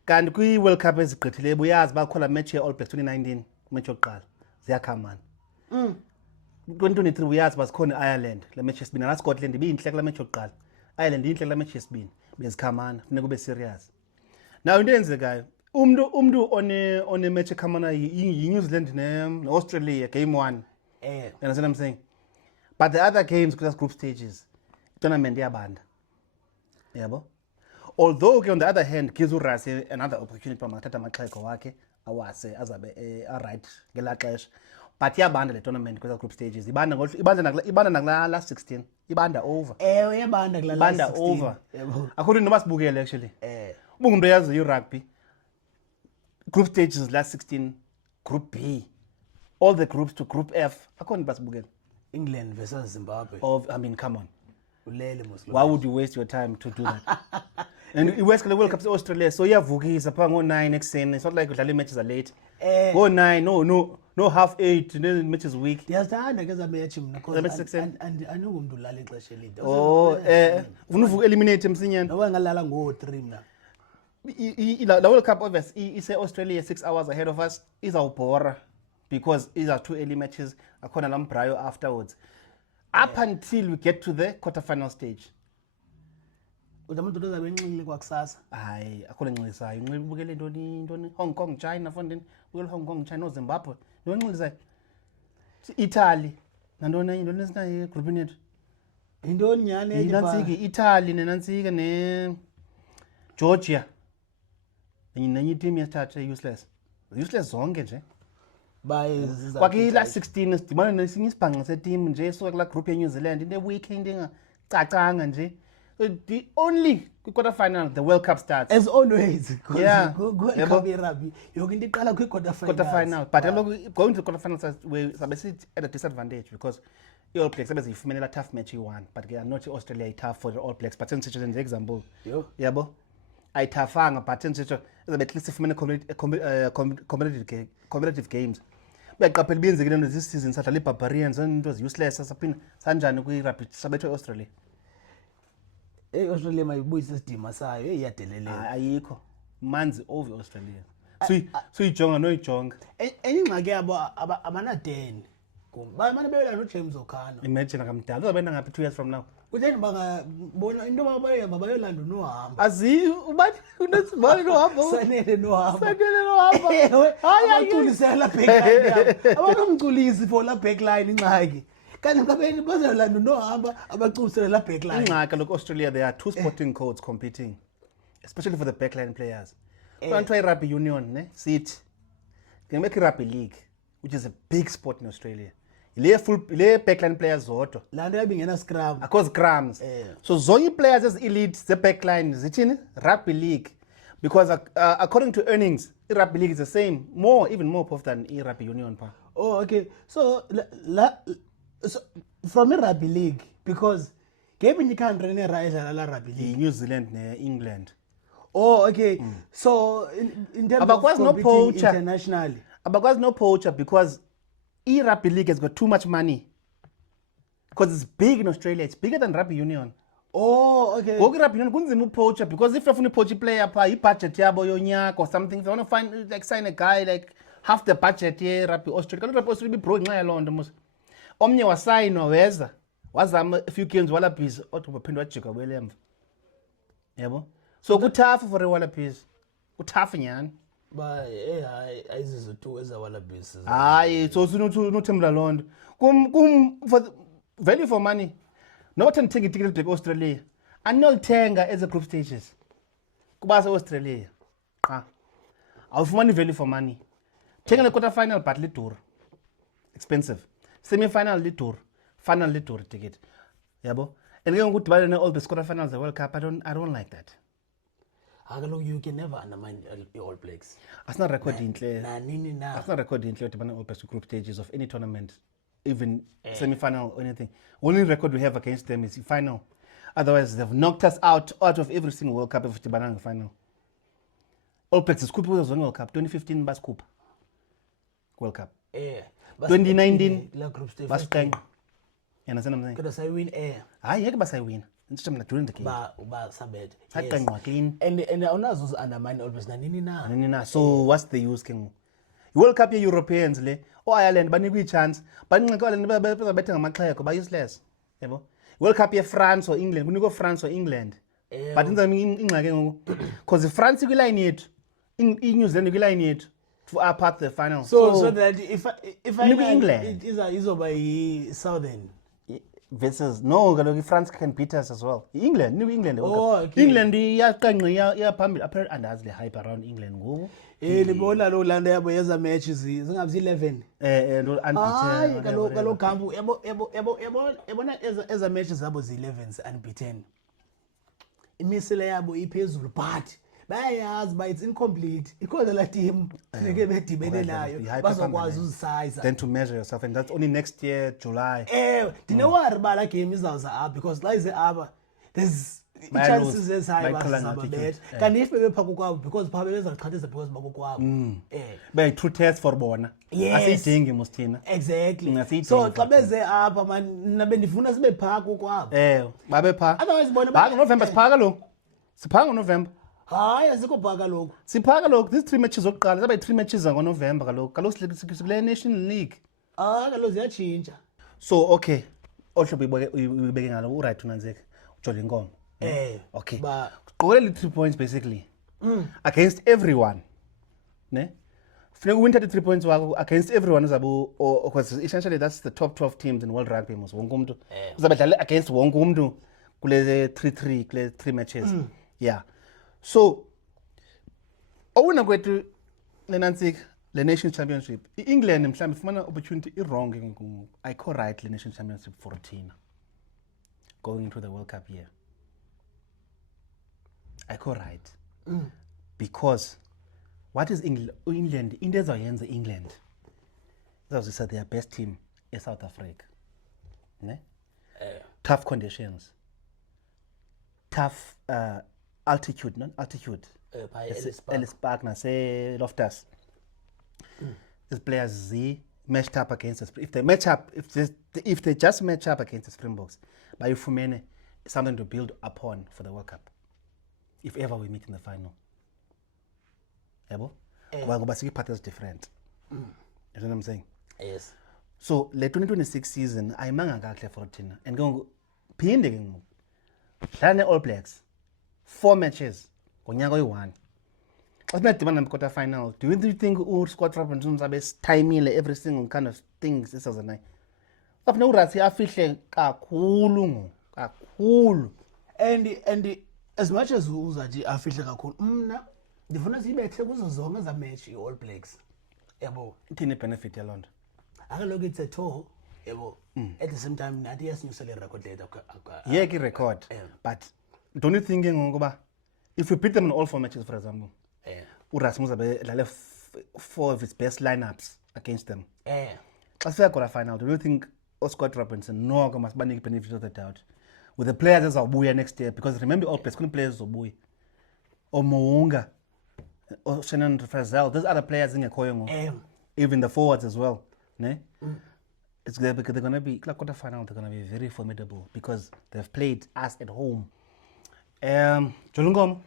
kanti kwi-World Cup ezigqithileyo buyazi bakhola match ye-All Blacks 2019 match yokuqala ziyakhamana 2023 uyazi basikhona iIreland la match yesibini na Scotland ibinhle kula match yokuqala Ireland inhle kula match yesibini bezikhamana funeka ube serious now into enzekayo umuntu one match ekhamana yi-New Zealand ne-Australia game 1 you understand what I'm saying but the other games kula group stages tournament iyabanda yabo although on the other hand gives uRase another opportunity makathatha amaxhego wakhe awase azabe right ngela xesha but iyabanda le tournament kweza group stages ibanda nakla last 16 ibanda over yabanda kula last 16 over according noba sibukele actually ubungumuntu yazi i-rugby group stages last 16 group B all the groups to group F according basibukele England versus Zimbabwe. I mean, come on. Ulele Muslim. Why would you waste your time to do that? And iWest World Cup Australia, so iyavukisa pha ngo-9 ekuseni. It's not like udlala matches are late. Go-9, no half 8, and then matches week. Ndiyazithanda ke zamechi mina Zabe sekuseni. andingumntu ulala ixesha elide. Ufuna uvuka-eliminate msinyana. Noba ngalala ngo-3 mna. The World Cup obviously is Australia 6 hours ahead of us. Izawubhora because these are 2 early matches. Akhona lambrayo afterwards. Up until we get to the quarterfinal stage. Uzamuntu uzabe enxile kwakusasa. Hayi, akhona enxilisayo. Inxile ubukele ntoni Hong Kong, China, fondini. Ubukele Hong Kong, China, Zimbabwe. Ntoni enxilisayo? Italy. Nantoni esinayo egroupini yethu? Yintoni nyani ethi Nantsiki Italy nenantsika ne Georgia. Nenye team yesithathu useless. Useless zonke nje. Kwakila 16 sidibana nesinye isibhanqa seteam nje so kula group ye New Zealand into weekend ingacacanga nje. The only quarter final the World Cup starts as always. Yeah. Go rugby. Yonke into iqala quarter final. But going to the quarter final we sabe sit at a disadvantage because the All Blacks sebezifumenela tough match you-1 but ke not Australia tough for the All Blacks but in such an example. Yabo. Ayithafanga but in such at least ifumene competitive games. Beqaphela benzekile into this season sadlala iBarbarians into useless saphina sanjani kwi-rugby sabethwe Australia. Australia mayibuyise isidima sayo iyadelele. Ayikho manzi over Australia. So ijonga noyijonga. Enye ingxaki yabo abana 10. Bamane bewela no James Okano. Imagine akamdala uzobena ngaphi 2 years from now. Kutheni bangabona into babayolanda nohamba. Azi ubani unesibali nohamba. Sanele nohamba. Hayi ayiculisela la backline yabo. Abanomculisi for la backline ingxaki. Kanti ngabeni bazolanda nohamba abaculisela la backline. Ingxaki lokho Australia there are 2 sporting codes competing especially for the backline players. Kwanto rugby union ne sithi can make rugby league which is a big sport in Australia. Le backline players zodwa. Lando yabingena scrum. Akho scrums. So zonke players as elite the backline zithini rugby league because according to earnings rugby league is the same even more than rugby union pa. Oh okay. So so from a rugby league because ngephi country ne rise la rugby league New Zealand ne England. Oh okay. So in terms of competing internationally abakwazi no poacher because rugby league has got too much money because it's big in Australia. It's bigger than rugby union. Oh okay. Go rugby union kunzima poacher because if you want to poach a player pa budget yabo yonyaka or something if you want to find like sign a guy like half the budget ye rugby Australia kanti rugby Australia be bro nxa yalonto mos omnye wasayinwa weza wazama a few games Wallabies othi baphindwa wajika welemva yabo so kuthafu for Wallabies kuthafu nyani ba ayizizo 2 eza Wallabies hayi so unothembula lonto for value for money not ngithenga iticket to Australia anolithenga as a group stages kuba se Australia awufumani value for money thenga le quarter final but lidura expensive semi final lidura final lidura ticket yabo and ke ngikudibana ne all the quarter finals the World Cup I don't like that. You can never undermine the All Blacks. Asina record inhle. Nanini na. Asina record inhle udibana All Blacks group stages of any tournament, even semi-final or anything. Only record we have against them is final. Otherwise, they've knocked us out of every single World Cup if udibana final. All Blacks is Cup was World Cup 2015 bas Cup. World Cup. 2019 la group stage. Bas Tang. You understand what I'm saying? Because I win Hayi yeke basa win. Ngisho during the game. Ba sabet. Saqengwa clean. And awunazo undermine always nanini na. So what's the use king? World Cup ye Europeans le Ireland banikwa chance banqeka Ireland bezabethe ngamaxheko ba useless yebo. World Cup ye France or England kunikwa France or England. But inzami ingxake ngoku because France kwiline yethu New Zealand kwiline yethu to our part the final. So that if I England it is izoba Southern versus no kaloku France can beat us as well. England okay. England iyaqanqa iyaphambili apparently andazi le hype around England ngoku libona lo landa yabo yeza matches zingabi 11 no unbeaten kaloku gambu yabona eza matches zabo zi11 unbeaten imisile yabo iphezulu but bayayazi ba it's incomplete ikhona la team funeke bedibene nayo bazokwazi uzisize then to measure yourself, and that's only next year July. Dinewari ba la game izawuza up because la ize up there's chances ezihayi bazababetha kanti if bebepha kokwabo because pha bebezakuchathisa because bakokwabo By true test for bona. Asiyidingi musthina. Exactly. So xa beze apha man nabe ndifuna sibe pha kokwabo. Babe pha. Otherwise bona Phaka November siphaka lo. Siphaka November. Hayi asikho pha kaloku. Siphaka lo these 3 matches zokuqala zabe 3 matches ngoNovember kaloku. Kaloku sikule National League. Kaloku ziyatshintsha. So okay. Ohlobo uyibeke ngalo uright unanzeke. Ujole inkomo. Okay. Qolele 3 points basically. Against everyone. Ne? Funeka win 33 points wakho against everyone uzabe because essentially that's the top 12 teams in world rugby mos wonke umuntu uzabe dlala against wonke umuntu kule 3-3 kule 3 matches. Yeah. So owina kwethu leNansik le Nations Championship iEngland mhlawumbe ifumana opportunity wrong I call right le Nations Championship 14 going into the World Cup year. I call right. Because what is England? Into ezayenza England. Izawuzisa their best team in South Africa. Ne? Tough conditions. Tough altitude, non altitude. Ellis Park nase Loftus. These players matched up against us. If they match up, if they just match up against the Springboks, by Ufumene, something to build upon for the World Cup. If ever we meet in the final. Yabo? Ngoba sike part is different. You know what I'm saying? Yes. So le 2026 season ayimanga kahle for thina. And go phinde ke ngoku. Dlala All Blacks 4 matches ngonyaka oyi1. Xa sibedibana quarter final, do you think Scott Robinson uzabe timile every single kind of things esizana? Afuna uRasi afihle kakhulu kakhulu. And as much as uzathi afihle kakhulu mna ndifuna sibethe kuzo zonke za match iAll Blacks. Yabo. Ithini benefit yalonto? Akaloku it's a tour. Yabo. At the same time nathi yasinyusele record later. Yeah, ki record. But don't you think ngokuba if we beat them in all 4 matches for example, uRasi uzabe dlale 4 of his best lineups against them. Xa sifika quarter final, do you think Scott Robinson noko must banike benefit of the doubt with the players ezawubuya next year? Because remember all players kune-players zobuya Omounga, Shannon Frazel, those other players ingekhoyo ngoku, even the forwards as well, ne? It's they're going to be like quarter final, they're going to be very formidable because they've played us at home. Jolungom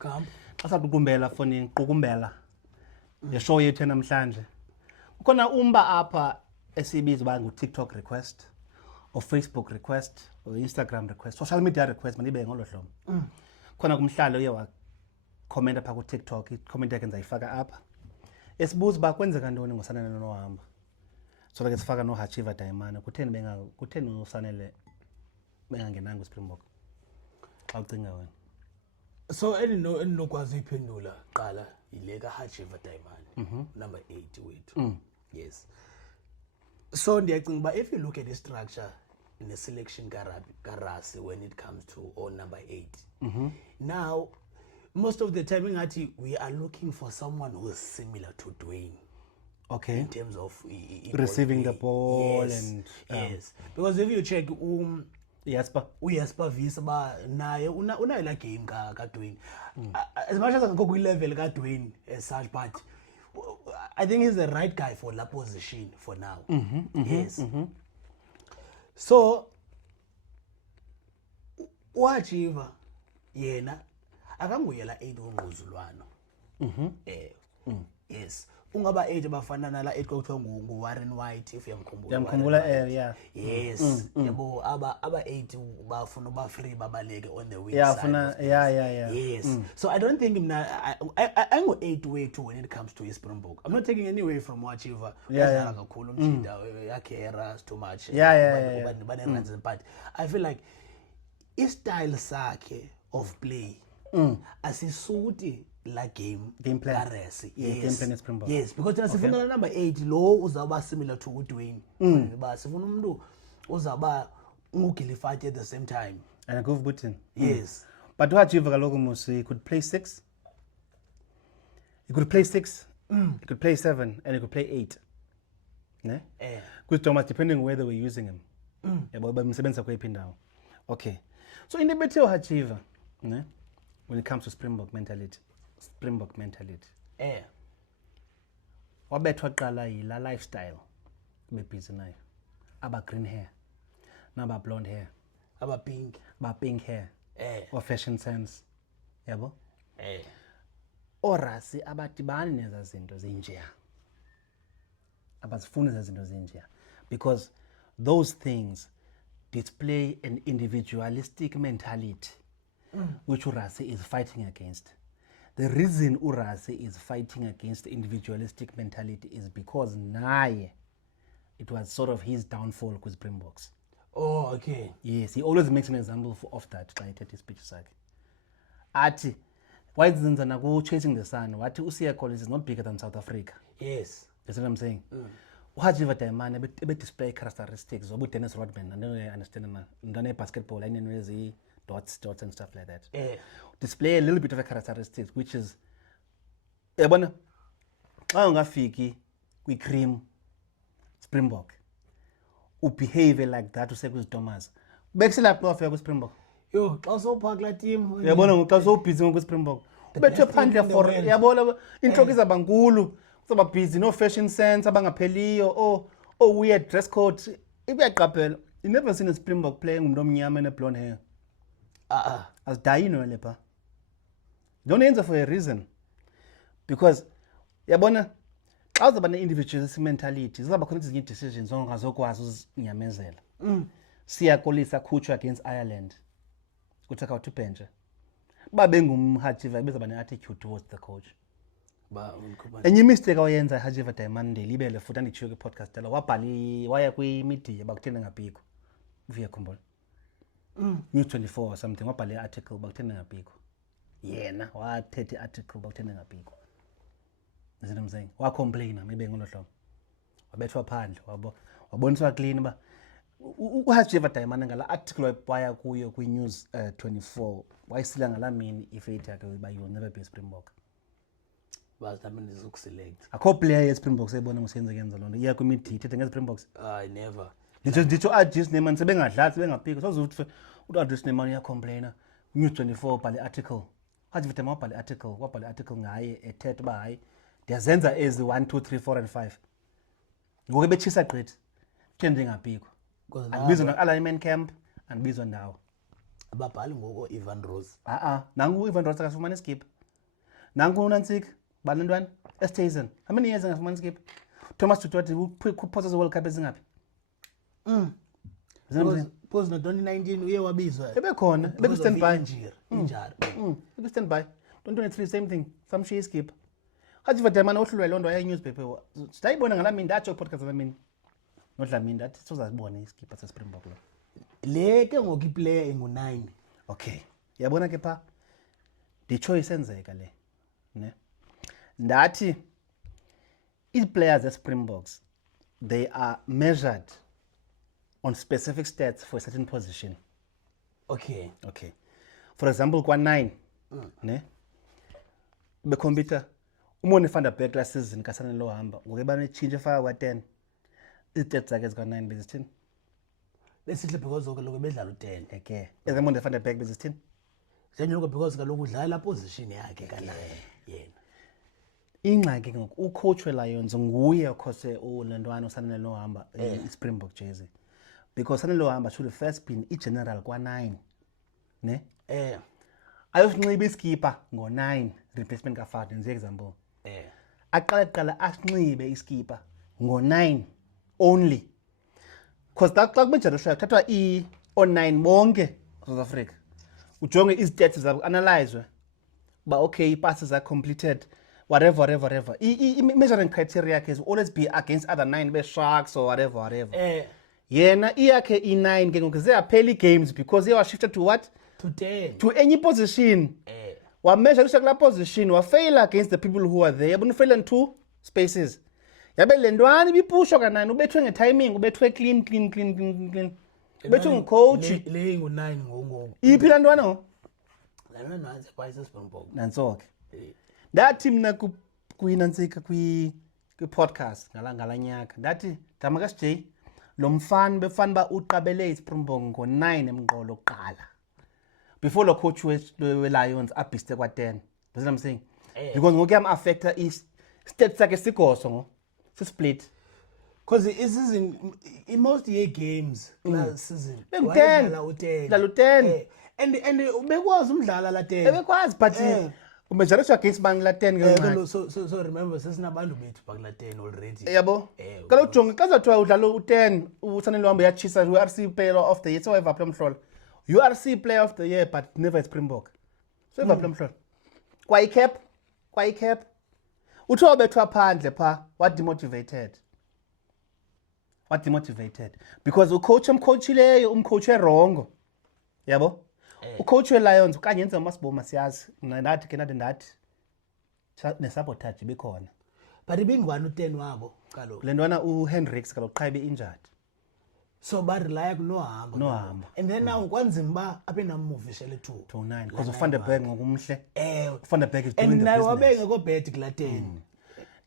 Come. Xa sakuqukumbela foni qukumbela le show yethu namhlanje ukhona umba apha esibiza ba ngu-TikTok request or Facebook request or Instagram request, social media request manibe ngolo hlobo. Khona kumhlalo uye wa comment apha ku-TikTok, i-comment yakhe ndizayifaka apha. Esibuza ba kwenzeka ntoni ngoSanele noHamba. So like sifaka noHachiva Dayimana, kutheni uSanele bengangenanga kwiSpringbok. Xa ucinga wena. So endinokwazi iphendula qala yile kaHachiva Dayimana number 8 wethu. Yes. So ndiyacinga ba if you look at the structure in the selection karasi when it comes to all number 8. Now most of the time ngathi we are looking for someone who is similar to Dwayne. Okay. In terms of receiving the ball. Yes. And yes, because if you check Jasper Visa ba naye una la game ka Dwayne. As much as ngoko level ka Dwayne as such, but I think he's the right guy for that position for now. Yes. So wachiva yena akanguyela 8 ongquzulwano. Yes. Ungaba 8 abafana nala 8 kokuthiwa nguWarren White if yamkhumbula. Yeah. Yes. Yabo aba 8 bafuna ba free babaleke on the wing yeah, side. Yeah. Yes. So I don't think I go 8 way too when it comes to Springbok. I'm not taking any away from Wachiva. Yeah. Kakhulu umjinda yakhe too much. Yeah. But I feel like his style sakhe of play asisuti la game plan. Karesi. Yes. Game plan is Springbok. Yes, because sifuna number 8 lo uzaba similar to uDwayne. Ba sifuna umuntu uzaba ngugilifati at the same time. And a good button. Yes. But Wachiva kaloku musi could play 6 He could play 6, he could play 7, and he could play 8. Ne? With Thomas, depending on where they were using him. Okay. So in the Beteo Hachiva, ne? When it comes to Springbok mentality. Wabethwa qala yila lifestyle bebhizi nayo. Aba green hair. Naba blonde hair. Aba pink. Ba pink hair. Or fashion sense. Yabo? Orasi abadibani neza zinto zinjeya. Abazifuni neza zinto zinjeya. Because those things display an individualistic mentality which Urasi is fighting against. The reason Urasi is fighting against the individualistic mentality is because naye, it was sort of his downfall with Springboks. Oh, okay. Yes, he always makes an example of that xa ethetha speech sakhe. Athi, why is Nzanaku chasing the sun? What Usia College is not bigger than South Africa. Yes. You see what I'm saying? Uhajiva Taimane display characteristics of Dennis Rodman, and then I understand basketball, I know dots and stuff like that. Display a little bit of a characteristic, which is Ebona Fiki, we cream Springbok. Who behave like that to say with Thomas. Bexela no affair with Springbok. Yo, also park la team. Yabona uxa busy with Springbok. Bethe phandle for yabona inhloko izabankulu. Soba busy no fashion sense abangapheliyo oh weird dress code. Ibuyaqaphela. You never seen a Springbok playing umuntu omnyama and a blonde hair. As dying lepa. Don't answer for a reason. Because yabona xa uzaba ne-individualist mentality zizaba khona ezinye decisions ongazokwazi uzinyamezela. Siyakolisa khutshwa against Ireland kutaka uthuphenje babe ngumhajiva bezaba ne-attitude towards the coach. Enye mistake awayenza iHajiva Diamande libele futhi anditshiyo kwi-podcast la waya kwi-media bakuthenda ngapiko uyakhumbula News 24 or something wabhale i-article bakuthenda ngapiko yena wathethe i-article bakuthenda ngapiko. You see what I'm saying? Wa-complaina maybe ngolo hlobo wabethwa phandle waboniswa clean ba uHajiva Diamande ngala article waya kuyo kwi-News 24 wayisila ngala mini ifate yakhe uba you will never be a Springbok. Bazamani zokuselect. Akho player ye-Springboks ebona ngusenze kenza lonto iya kwi-media ithethe nge-Springboks. Never. Nditsho Adris Neman sebengadlali sebengaphika sozuthi uAdris Neman uyacomplaina News 24 ubhale article. Hajiva Diamande wabhale article ngaye ethetha uba hayi ndiyazenza ezi 1 2 3 4 and 5. Ngoku betshisa gqithi thende ngaphiko. Andibizwa na-alignment camp andibizwa ndawo. Ababhali ngoko Ivan Rose. Nangu Ivan Rose akafumana iskip. Nangu uNansik balentwana Esthazen. How many years ngafumana iskip? Thomas Tutuati kuphosa World Cup ezingaphi? Pose no 2019 uye wabizwa. Ebekhona, bekustand-by injari. Bekustand-by. 2023 same thing. Some she skip. Hajiva Diamande ohlulwe lonto aya newspaper. Sidayibona ngala mini ndatsho podcast ngamini. Nodlamini ndathi sizazibona iskip seSpringbok lo. Le ke ngoku iplayer engu9. Okay. Yabona ke pha the choice enzeka le. Ne? Ndathi i-players eSpringboks they are measured on specific stats for a certain position. Okay. For example, kwa9 ne becomputer umone Van der Beek last season kasana lo hamba ngoke bane change efaka kwa10 i-stats zakhe zika9 bezithini besihle because lokho bedlala u10 okay ezamone Van der Beek bezithini senjoko because kaloku udlala la position yakhe kana yena ingxaki ngoku ucoach weLions nguye okhose ulentwana usanele lo hamba iSpringbok jersey because sanele lo hamba should have first been i-general kwa9 ne ayosinxiba iskipa ngo9 replacement kaFader nje example aqala asinxibe iskipa ngo9 only because xa kubejalo shaya kuthathwa i-on9 bonke South Africa ujonge izstats zabo analyze ba okay passes are completed whatever i-measuring criteria is always be against other 9 be Sharks or whatever yena iyakhe i9 ke ngoku ziyaphela games because they were shifted to what to 10 to any position wa measure kula position wa fail against the people who are there yabona fail in 2 spaces yabe lentwana ibipushwa kanani ubethwe ngetiming ubethwe clean ubethwe ngucoach le ngu9 ngoku iphi lantwana lana nansi kwa Springbok nansoke ndathi mina kuyinantsika kwi-podcast ngalanyaka ndathi Damakas J lo mfana befana ba uqabele iSpringbok ngo9 emqolo oqala before lo coach we-Lions abhiste kwa10. That's what I'm saying. Because ngoku affecta state sakhe sigoso ngo split. Because isizin in most year games last season Dlala u10 and bekwazi umdlala la 10 ebekwazi but umejaliswa against bani la 10 ngeke so remember sesinabantu bethu bak la 10 already yabo kalo jonga kazathiwa udlala u10 usanele wambe yachisa URC player of the year so ever play mhlolo URC player of the year but never Springbok so ever play mhlolo kwa cap utho bethwa phandle pha what demotivated because ucoach umcoachileyo umcoache wrong yabo ucoach we-Lions kanye yenza uMasiboma siyazi ndathi ke ndathi nesabotage bikhona but ibingwani u10 wabo kaloku le ntwana uHendricks kaloku qha ibe-injured so barelaya kunohamba and then now kwanzima ba aphinde amuvishele 2-9 because uFan der Berg ngokumhle uFan der Berg is doing the business and naye business wabengekho bad kula 10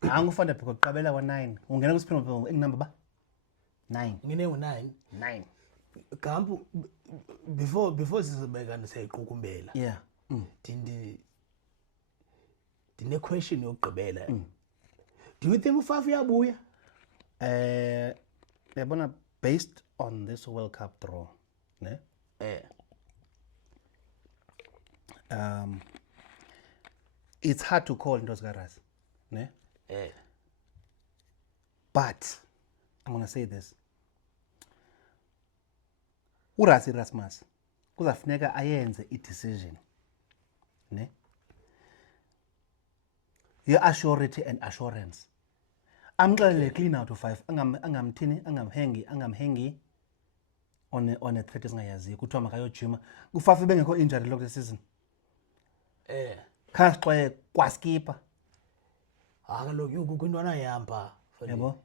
nangu uFan der Berg uqabela kwa9 ungena kwiSpringbok enginamba ba 9 ngine u9 Kampu before sizobekana siyayiqukumbela yeah dine question yokugqibela do you think uFafu yabuya yabona based on this World Cup draw ne it's hard to call into zikaRas ne but I'm going to say this uRas Erasmus kuzafuneka ayenze i-decision ne ye-assurity and assurance amxelele clean out of 5 angamhengi on a threat esingayaziyo kuthiwa makayojima kuFafu bengekho injury lokho season khasixwe kwaskipa kaloku kwintwana yampa yabo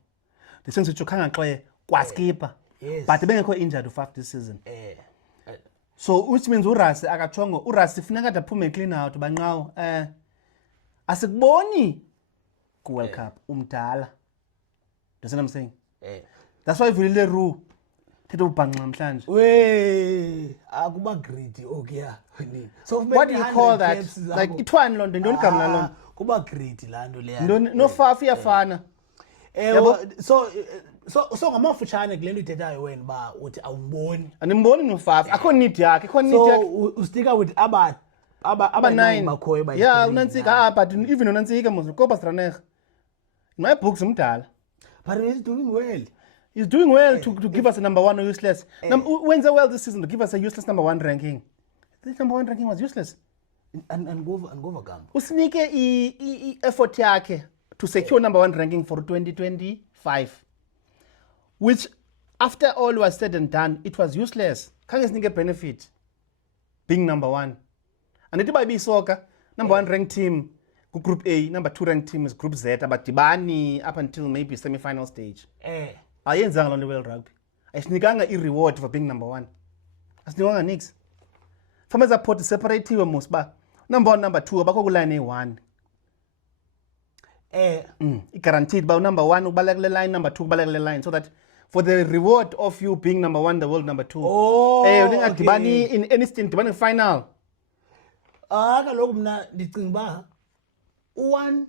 ndisengisitsho khangaxwe kwaskipa but bengekho injured uFafu this season so which means uRas akachongo uRas funeka ade aphume clean out banqawo asikuboni ku World Cup umdala that's what I'm saying that's why ivulile rule thethe ubhanqa namhlanje akuba greedy okuya so what do you call that like ithwani lonto ndoni igama lalonto kuba greedy lanto leya ndoni no Fafu iyafana so ngamafutshane kule nto ithethayo wena ba uthi awumboni animboni noFafu akho need yakhe so ustika with aba 9 bakhoyo ba yeah unantsika but even unantsika mos Kobus Ranegha in my books umdala but he's doing well to give us a number 1 or useless when's well this season to give us a useless number 1 ranking. This number 1 ranking was useless and go Gamba usinike effort yakhe to secure number 1 ranking for 2025 which after all was said and done it was useless khange sinike benefit being number 1 and it might be soccer number 1 ranked team group A number 2 ranked team is group Z abadibani up until maybe semi-final stage ayenzanga lonto World Rugby ayisinikanga i-reward for being number 1 asinikwanga nix fameza port separatiwe musba number 1 number 2 bakho kuline A1 guaranteed by number 1 ubalekele line number 2 ubalekele line so that for the reward of you being number 1 the world number 2 uningadibani in any stint dibani final kaloku mna ndicinga ba 1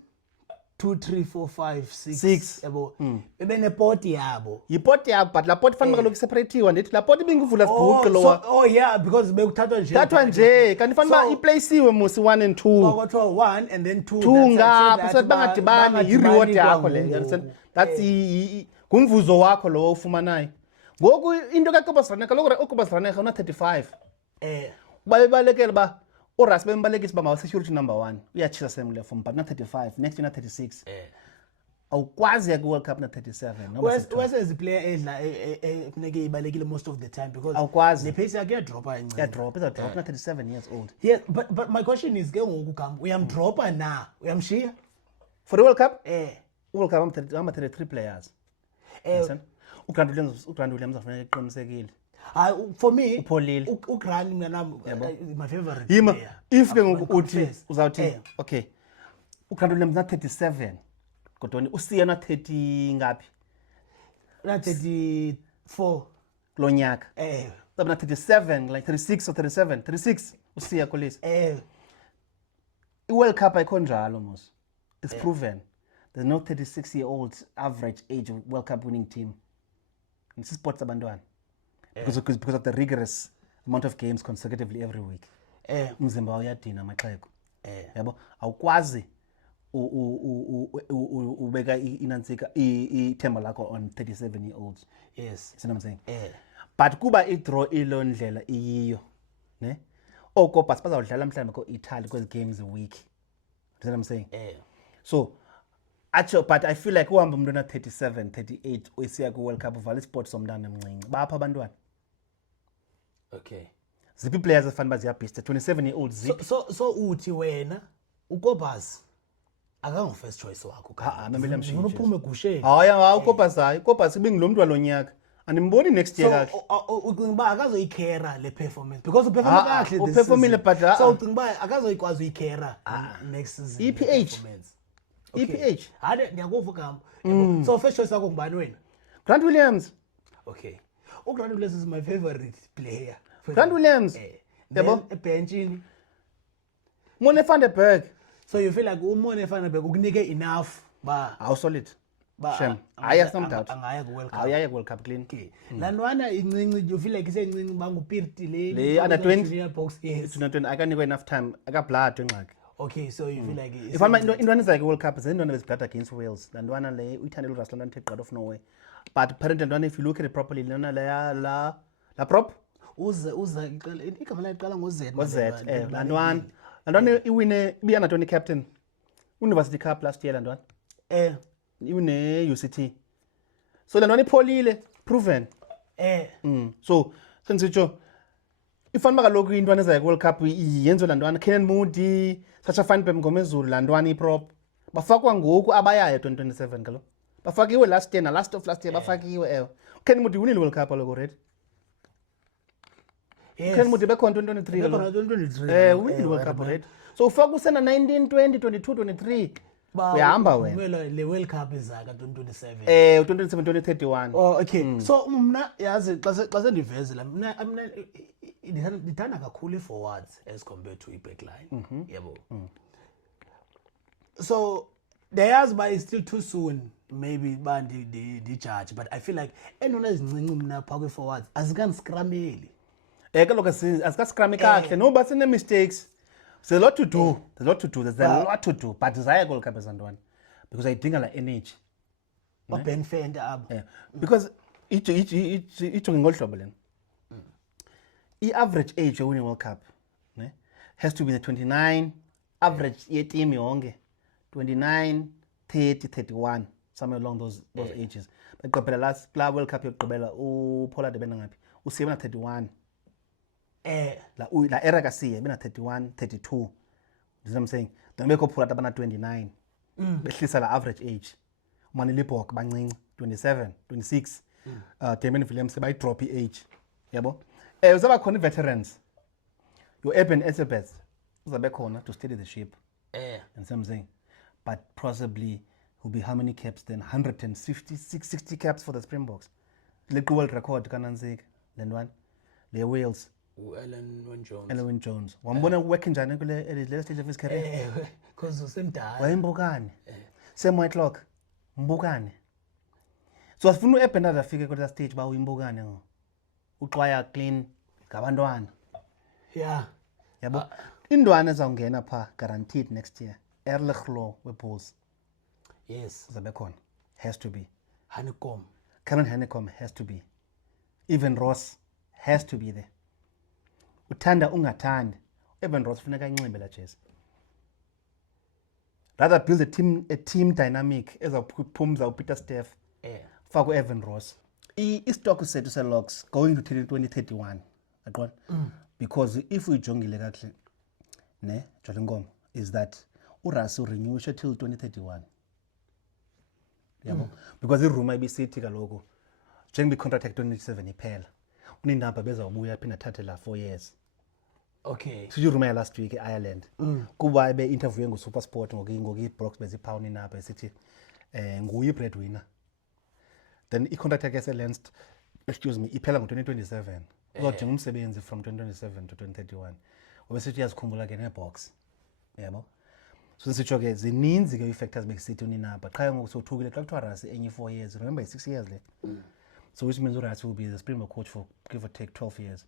2 3 4 5 6 yabo bebenepoti yabo yipoti yabo but la poti fanele kaloku separatiwe ndithi la poti binguvula sibhuqe lowa yeah because bekuthathwa nje kanti fanele iplaceiwe musi 1 and 2 kwathiwa 1 and then 2 ngapha so bangadibani i-reward yakho le understand that's ngumvuzo wakho lo ufumanayo ngoku into kaKobus Ranegha kaloku uKobus Ranegha una 35 babalekela ba uRas bembalekisa ba security number 1 uyachisa semle from but na 35 next year na 36 awukwazi ku World Cup na 37 wese player edla funeke ibalekile most of the time because awukwazi the pace yakhe yadropa ya drop na 37 years old yes but my question is ke ngoku Kampu uyamdropa na uyamshiya for the World Cup World Cup I'm 33 players uGrant Williams afanele eqinisekile for me upholile uGrant mnanami my favorite player if ke ngoku uthi uzawuthi okay uGrant Williams na 37 kodwa usiya na 30 ngapi na 34 kulonyaka na 37 like 36 or 36 usiya kolisi iWorld Cup ayikho njalo mos it's proven there's no 36-year-old average age of World Cup winning team in sports abantwana because of the rigorous amount of games consecutively every week umzimba uyadina amaxhego yabo awukwazi ubeka inantsika ithemba lakho on 37-year-olds yes you know what I'm saying but kuba idraw ilo ndlela iyiyo ne okobhas bazawudlala mhlawumbe ko Italy kwezi games a week you know what I'm saying so actually but I feel like uhamba umuntu na 37 38 uyisiya ku World Cup uvala sports somntana emncinci bapha abantwana okay ziphi players efanele baziyabhista 27-year-olds ziphi so uthi wena uKobhas akangu first choice wakho mamela mshintshe unophume gusheni hayi uKobhas uKobhas ibingilomntu walonyaka animboni next year kahle ucinga ba akazoyikhera le performance because uperforma kahle this uperformile but so ucinga ba akazoyikwazi uyikhera next season EPH EPH hade ndiyakuva gama so first choice yakho ngubani wena Grant Williams okay uGrant Williams is my favorite player Grant Williams yabo ebenchini Mone van der Berg so you feel like uMone van der Berg ukunike enough ba how solid ba shem I have some doubt angaya ku World Cup awuyaye ku World Cup clean okay lantwana incinci you feel like isencinci bangu Pirti le under 20 box yes not akanikwe enough time akablood engxaki okay so you feel like if I'm intwana zakhe World Cup zendwana beziblood against Wales lantwana le uyithandela uRussell lantwana take out of Norway but apparently lantwana if you look at it properly lana la prop uze igama lakhe iqala ngo Z lantwana iwine biyana 20 captain University Cup last year lantwana iwine UCT so lantwana ipholile proven so sensitsho ifanele kaloku intwana zakhe World Cup yenzo lantwana Kenan Moody Sacha van Bem ngomezulu lantwana iprop bafakwa ngoku abayayo 2027 kalo bafakiwe last year na last of last year bafakiwe Kenan Moody winile World Cup already Kenan Moody bekhona 2023 bekhona 2023 winile World Cup already so ufaka usena 19 20 22 23 uyahamba wena le World Cup izaka 2027 2027 2031 oh okay so mna yazi xa sendivezela mna ndithanda kakhulu i-forwards as compared to i-backline yabo so there's but it's still too soon maybe ba ndi-judge but I feel like entona ezincinci mna phaa kwi-forwards azikandiskrameli kaloku azikaskrami kahle noba sine-mistakes there's a lot to do there's a lot to do but zaya World Cup ezantwana because ayidinga la energy Ben Fender abo because ijonge ngolu hlobo lena i-average age yowinning World Cup ne has to be the 29 average ye-team yonke 29 30 31 somewhere along those ages bagqibela last la World Cup yokugqibela uPaula de benangaphi usiye bena 31 la era kasiye bena 31 32 you know what I'm saying then bekho phula abana 29 behlisa la average age Mani Libbok bancinci 27 26 Damien Williams by drop age yabo uzaba khona veterans your Eben Etzebeth uzabe khona to steady the ship and some saying but possibly will be how many caps then 160 caps for the Springboks lequ world record kananzika lendwana le Wales Ellen Jones wambona working njani kule le stage of his career because usemdala wayimbokane Sam Whitelock mbukane so asifuna uEben afike kule stage ba uyimbukane ngo uxwaya clean ngabantwana yabo indwana ezawungena pha guaranteed next year Erlich Law weBulls yes zabe khona has to be Hanekom Karen Hanekom has to be even Ross has to be there uthanda ungathandi Evan Ross funeka inxibe la jersey rather build a team dynamic ezawuphumza uPeter Steff faku Evan Ross i-stock sethu se-locks going to 2031 aqona because if uyijongile kahle ne Jolinkomo is that uRussell renew till 2031 yabo because iruma ibisithi kaloku njengoba i-contract 27 iphela unindaba bezawubuya phinda thathe la 4 years Okay. sijurumela last week eIreland kuba be-interviewe nguSuperSport ngoki-Brooks beziphawuni inapha esithi nguye i-breadwinner. Then i-contract yakhe yase-Lens, excuse me, iphela ngo-2027. Uzodinga umsebenzi from 2027 to 2031. Obesithi uyazikhumbula ke ne-box. Yabo. So sisitsho ke zininzi ke i-factors bekisithi uninapha. Qha ngoku sothukile xa kuthiwa Rasi enye 4 years. Remember 6 years le. So which means Rasi will be the Springbok coach for give or take 12 years.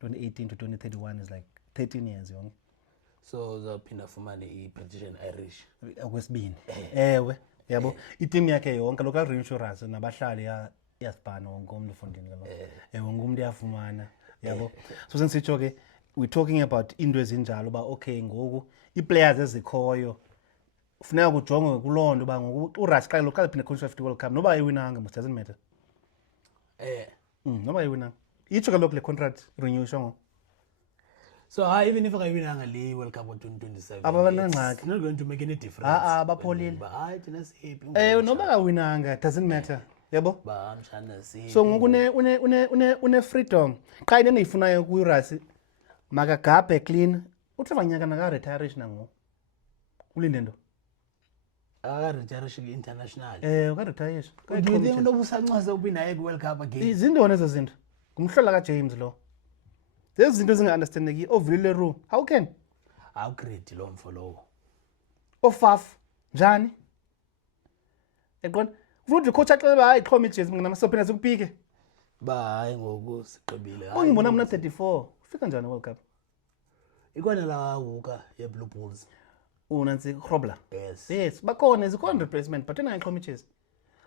2018 to 2031 is like 13 years yonke. So uzaphinda fumane i-British Irish. Okwesibini. Ewe, yabo. I-team yakhe yonke local reinsurance nabahlali yasibhana wonke umuntu ufundini kalo. Wonke umuntu uyafumana, yabo. So sensitsho ke we're talking about into ezinjalo ba okay ngoku i-players ezikhoyo kufuneka kujongwe kulonto ba ngoku uRush xa local phinde contract World Cup noba ayiwinanga must doesn't matter. Noba ayiwinanga. Itsho kaloku le contract renew shongo. So even if akayibinanga le World Cup ngo-2027, Ababangxaki. it's not going to make any difference. Bapholile. Hayi thina siphi. Noba awinanga doesn't matter. Yabo? Bahamshana siphi. So ngoku une freedom. Xa into eyifunayo kuRush makagabhe clean. Utrevor Nyaka naka retire nango. Ulinde ndo. Akaretire international. Uka retire. Do you think unobu usancwaza ubinaye ku-World Cup again? Izindona ezo zinto. Ngumhlola kaJames lo. Lezi zinto zinga-understandeki. Ovulile Leroux. How can? How great lo mfo lowo. Ofaf. Njani? Eqona. Ufuna coach axele hayi xhoma ijezi mina masophina sikupike. Hayi ngoku siqebile. Ungibona mina 34. Ufika njani World Cup? Ikona la wuka ye-Blue Bulls. Unansi Grobler. Yes. Yes, bakhona zikhona replacement but yena ayixhoma ijezi.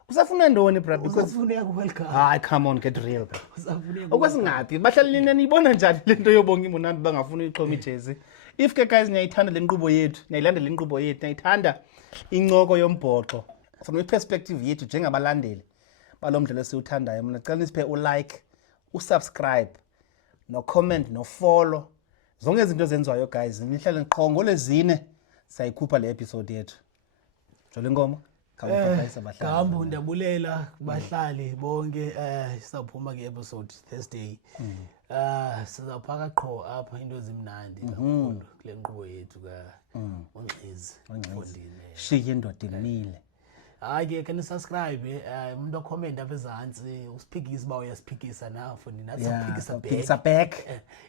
Usafuna ndoni bro because Usafuneka ku-World Cup. hayi come on get real bro. Usafuneka. Okwesingaphi bahlalini niyibona njani lento yobonga imonambi bangafuna ixhoma ijezi. If ke guys niyayithanda le nkqubo yethu, niyayilandela inkqubo yethu, niyayithanda incoko yombhoxo from perspective yethu njengabalandeli balomdlalo esiwuthandayo. Mina cela nisiphe ulike, usubscribe, no comment, no follow. Zonke izinto ezenziwayo guys, nihlale niqongo lezine sayikhupha le episode yethu. Jola inkomo. Gambo ndiyabulela kubahlali bonke sizawuphuma ke-episode Thursday. Sizawuphaka qho apha into ezimnandi kakhulu kule nkqubo yethu kaNgqizi Mfondini. Shiye indoda imile. Hayi ke kanisubscribe umuntu ocomment apha ezantsi usiphikise uba uyasiphikisa na Mfondini nathi Phikisa back.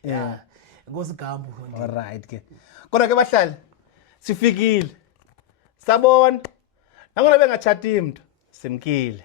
Yeah. Inkosi Gambo Mfondini. Alright ke. Kodwa ke bahlali sifikile. Sabona. Nangona bengachati mntu simkile.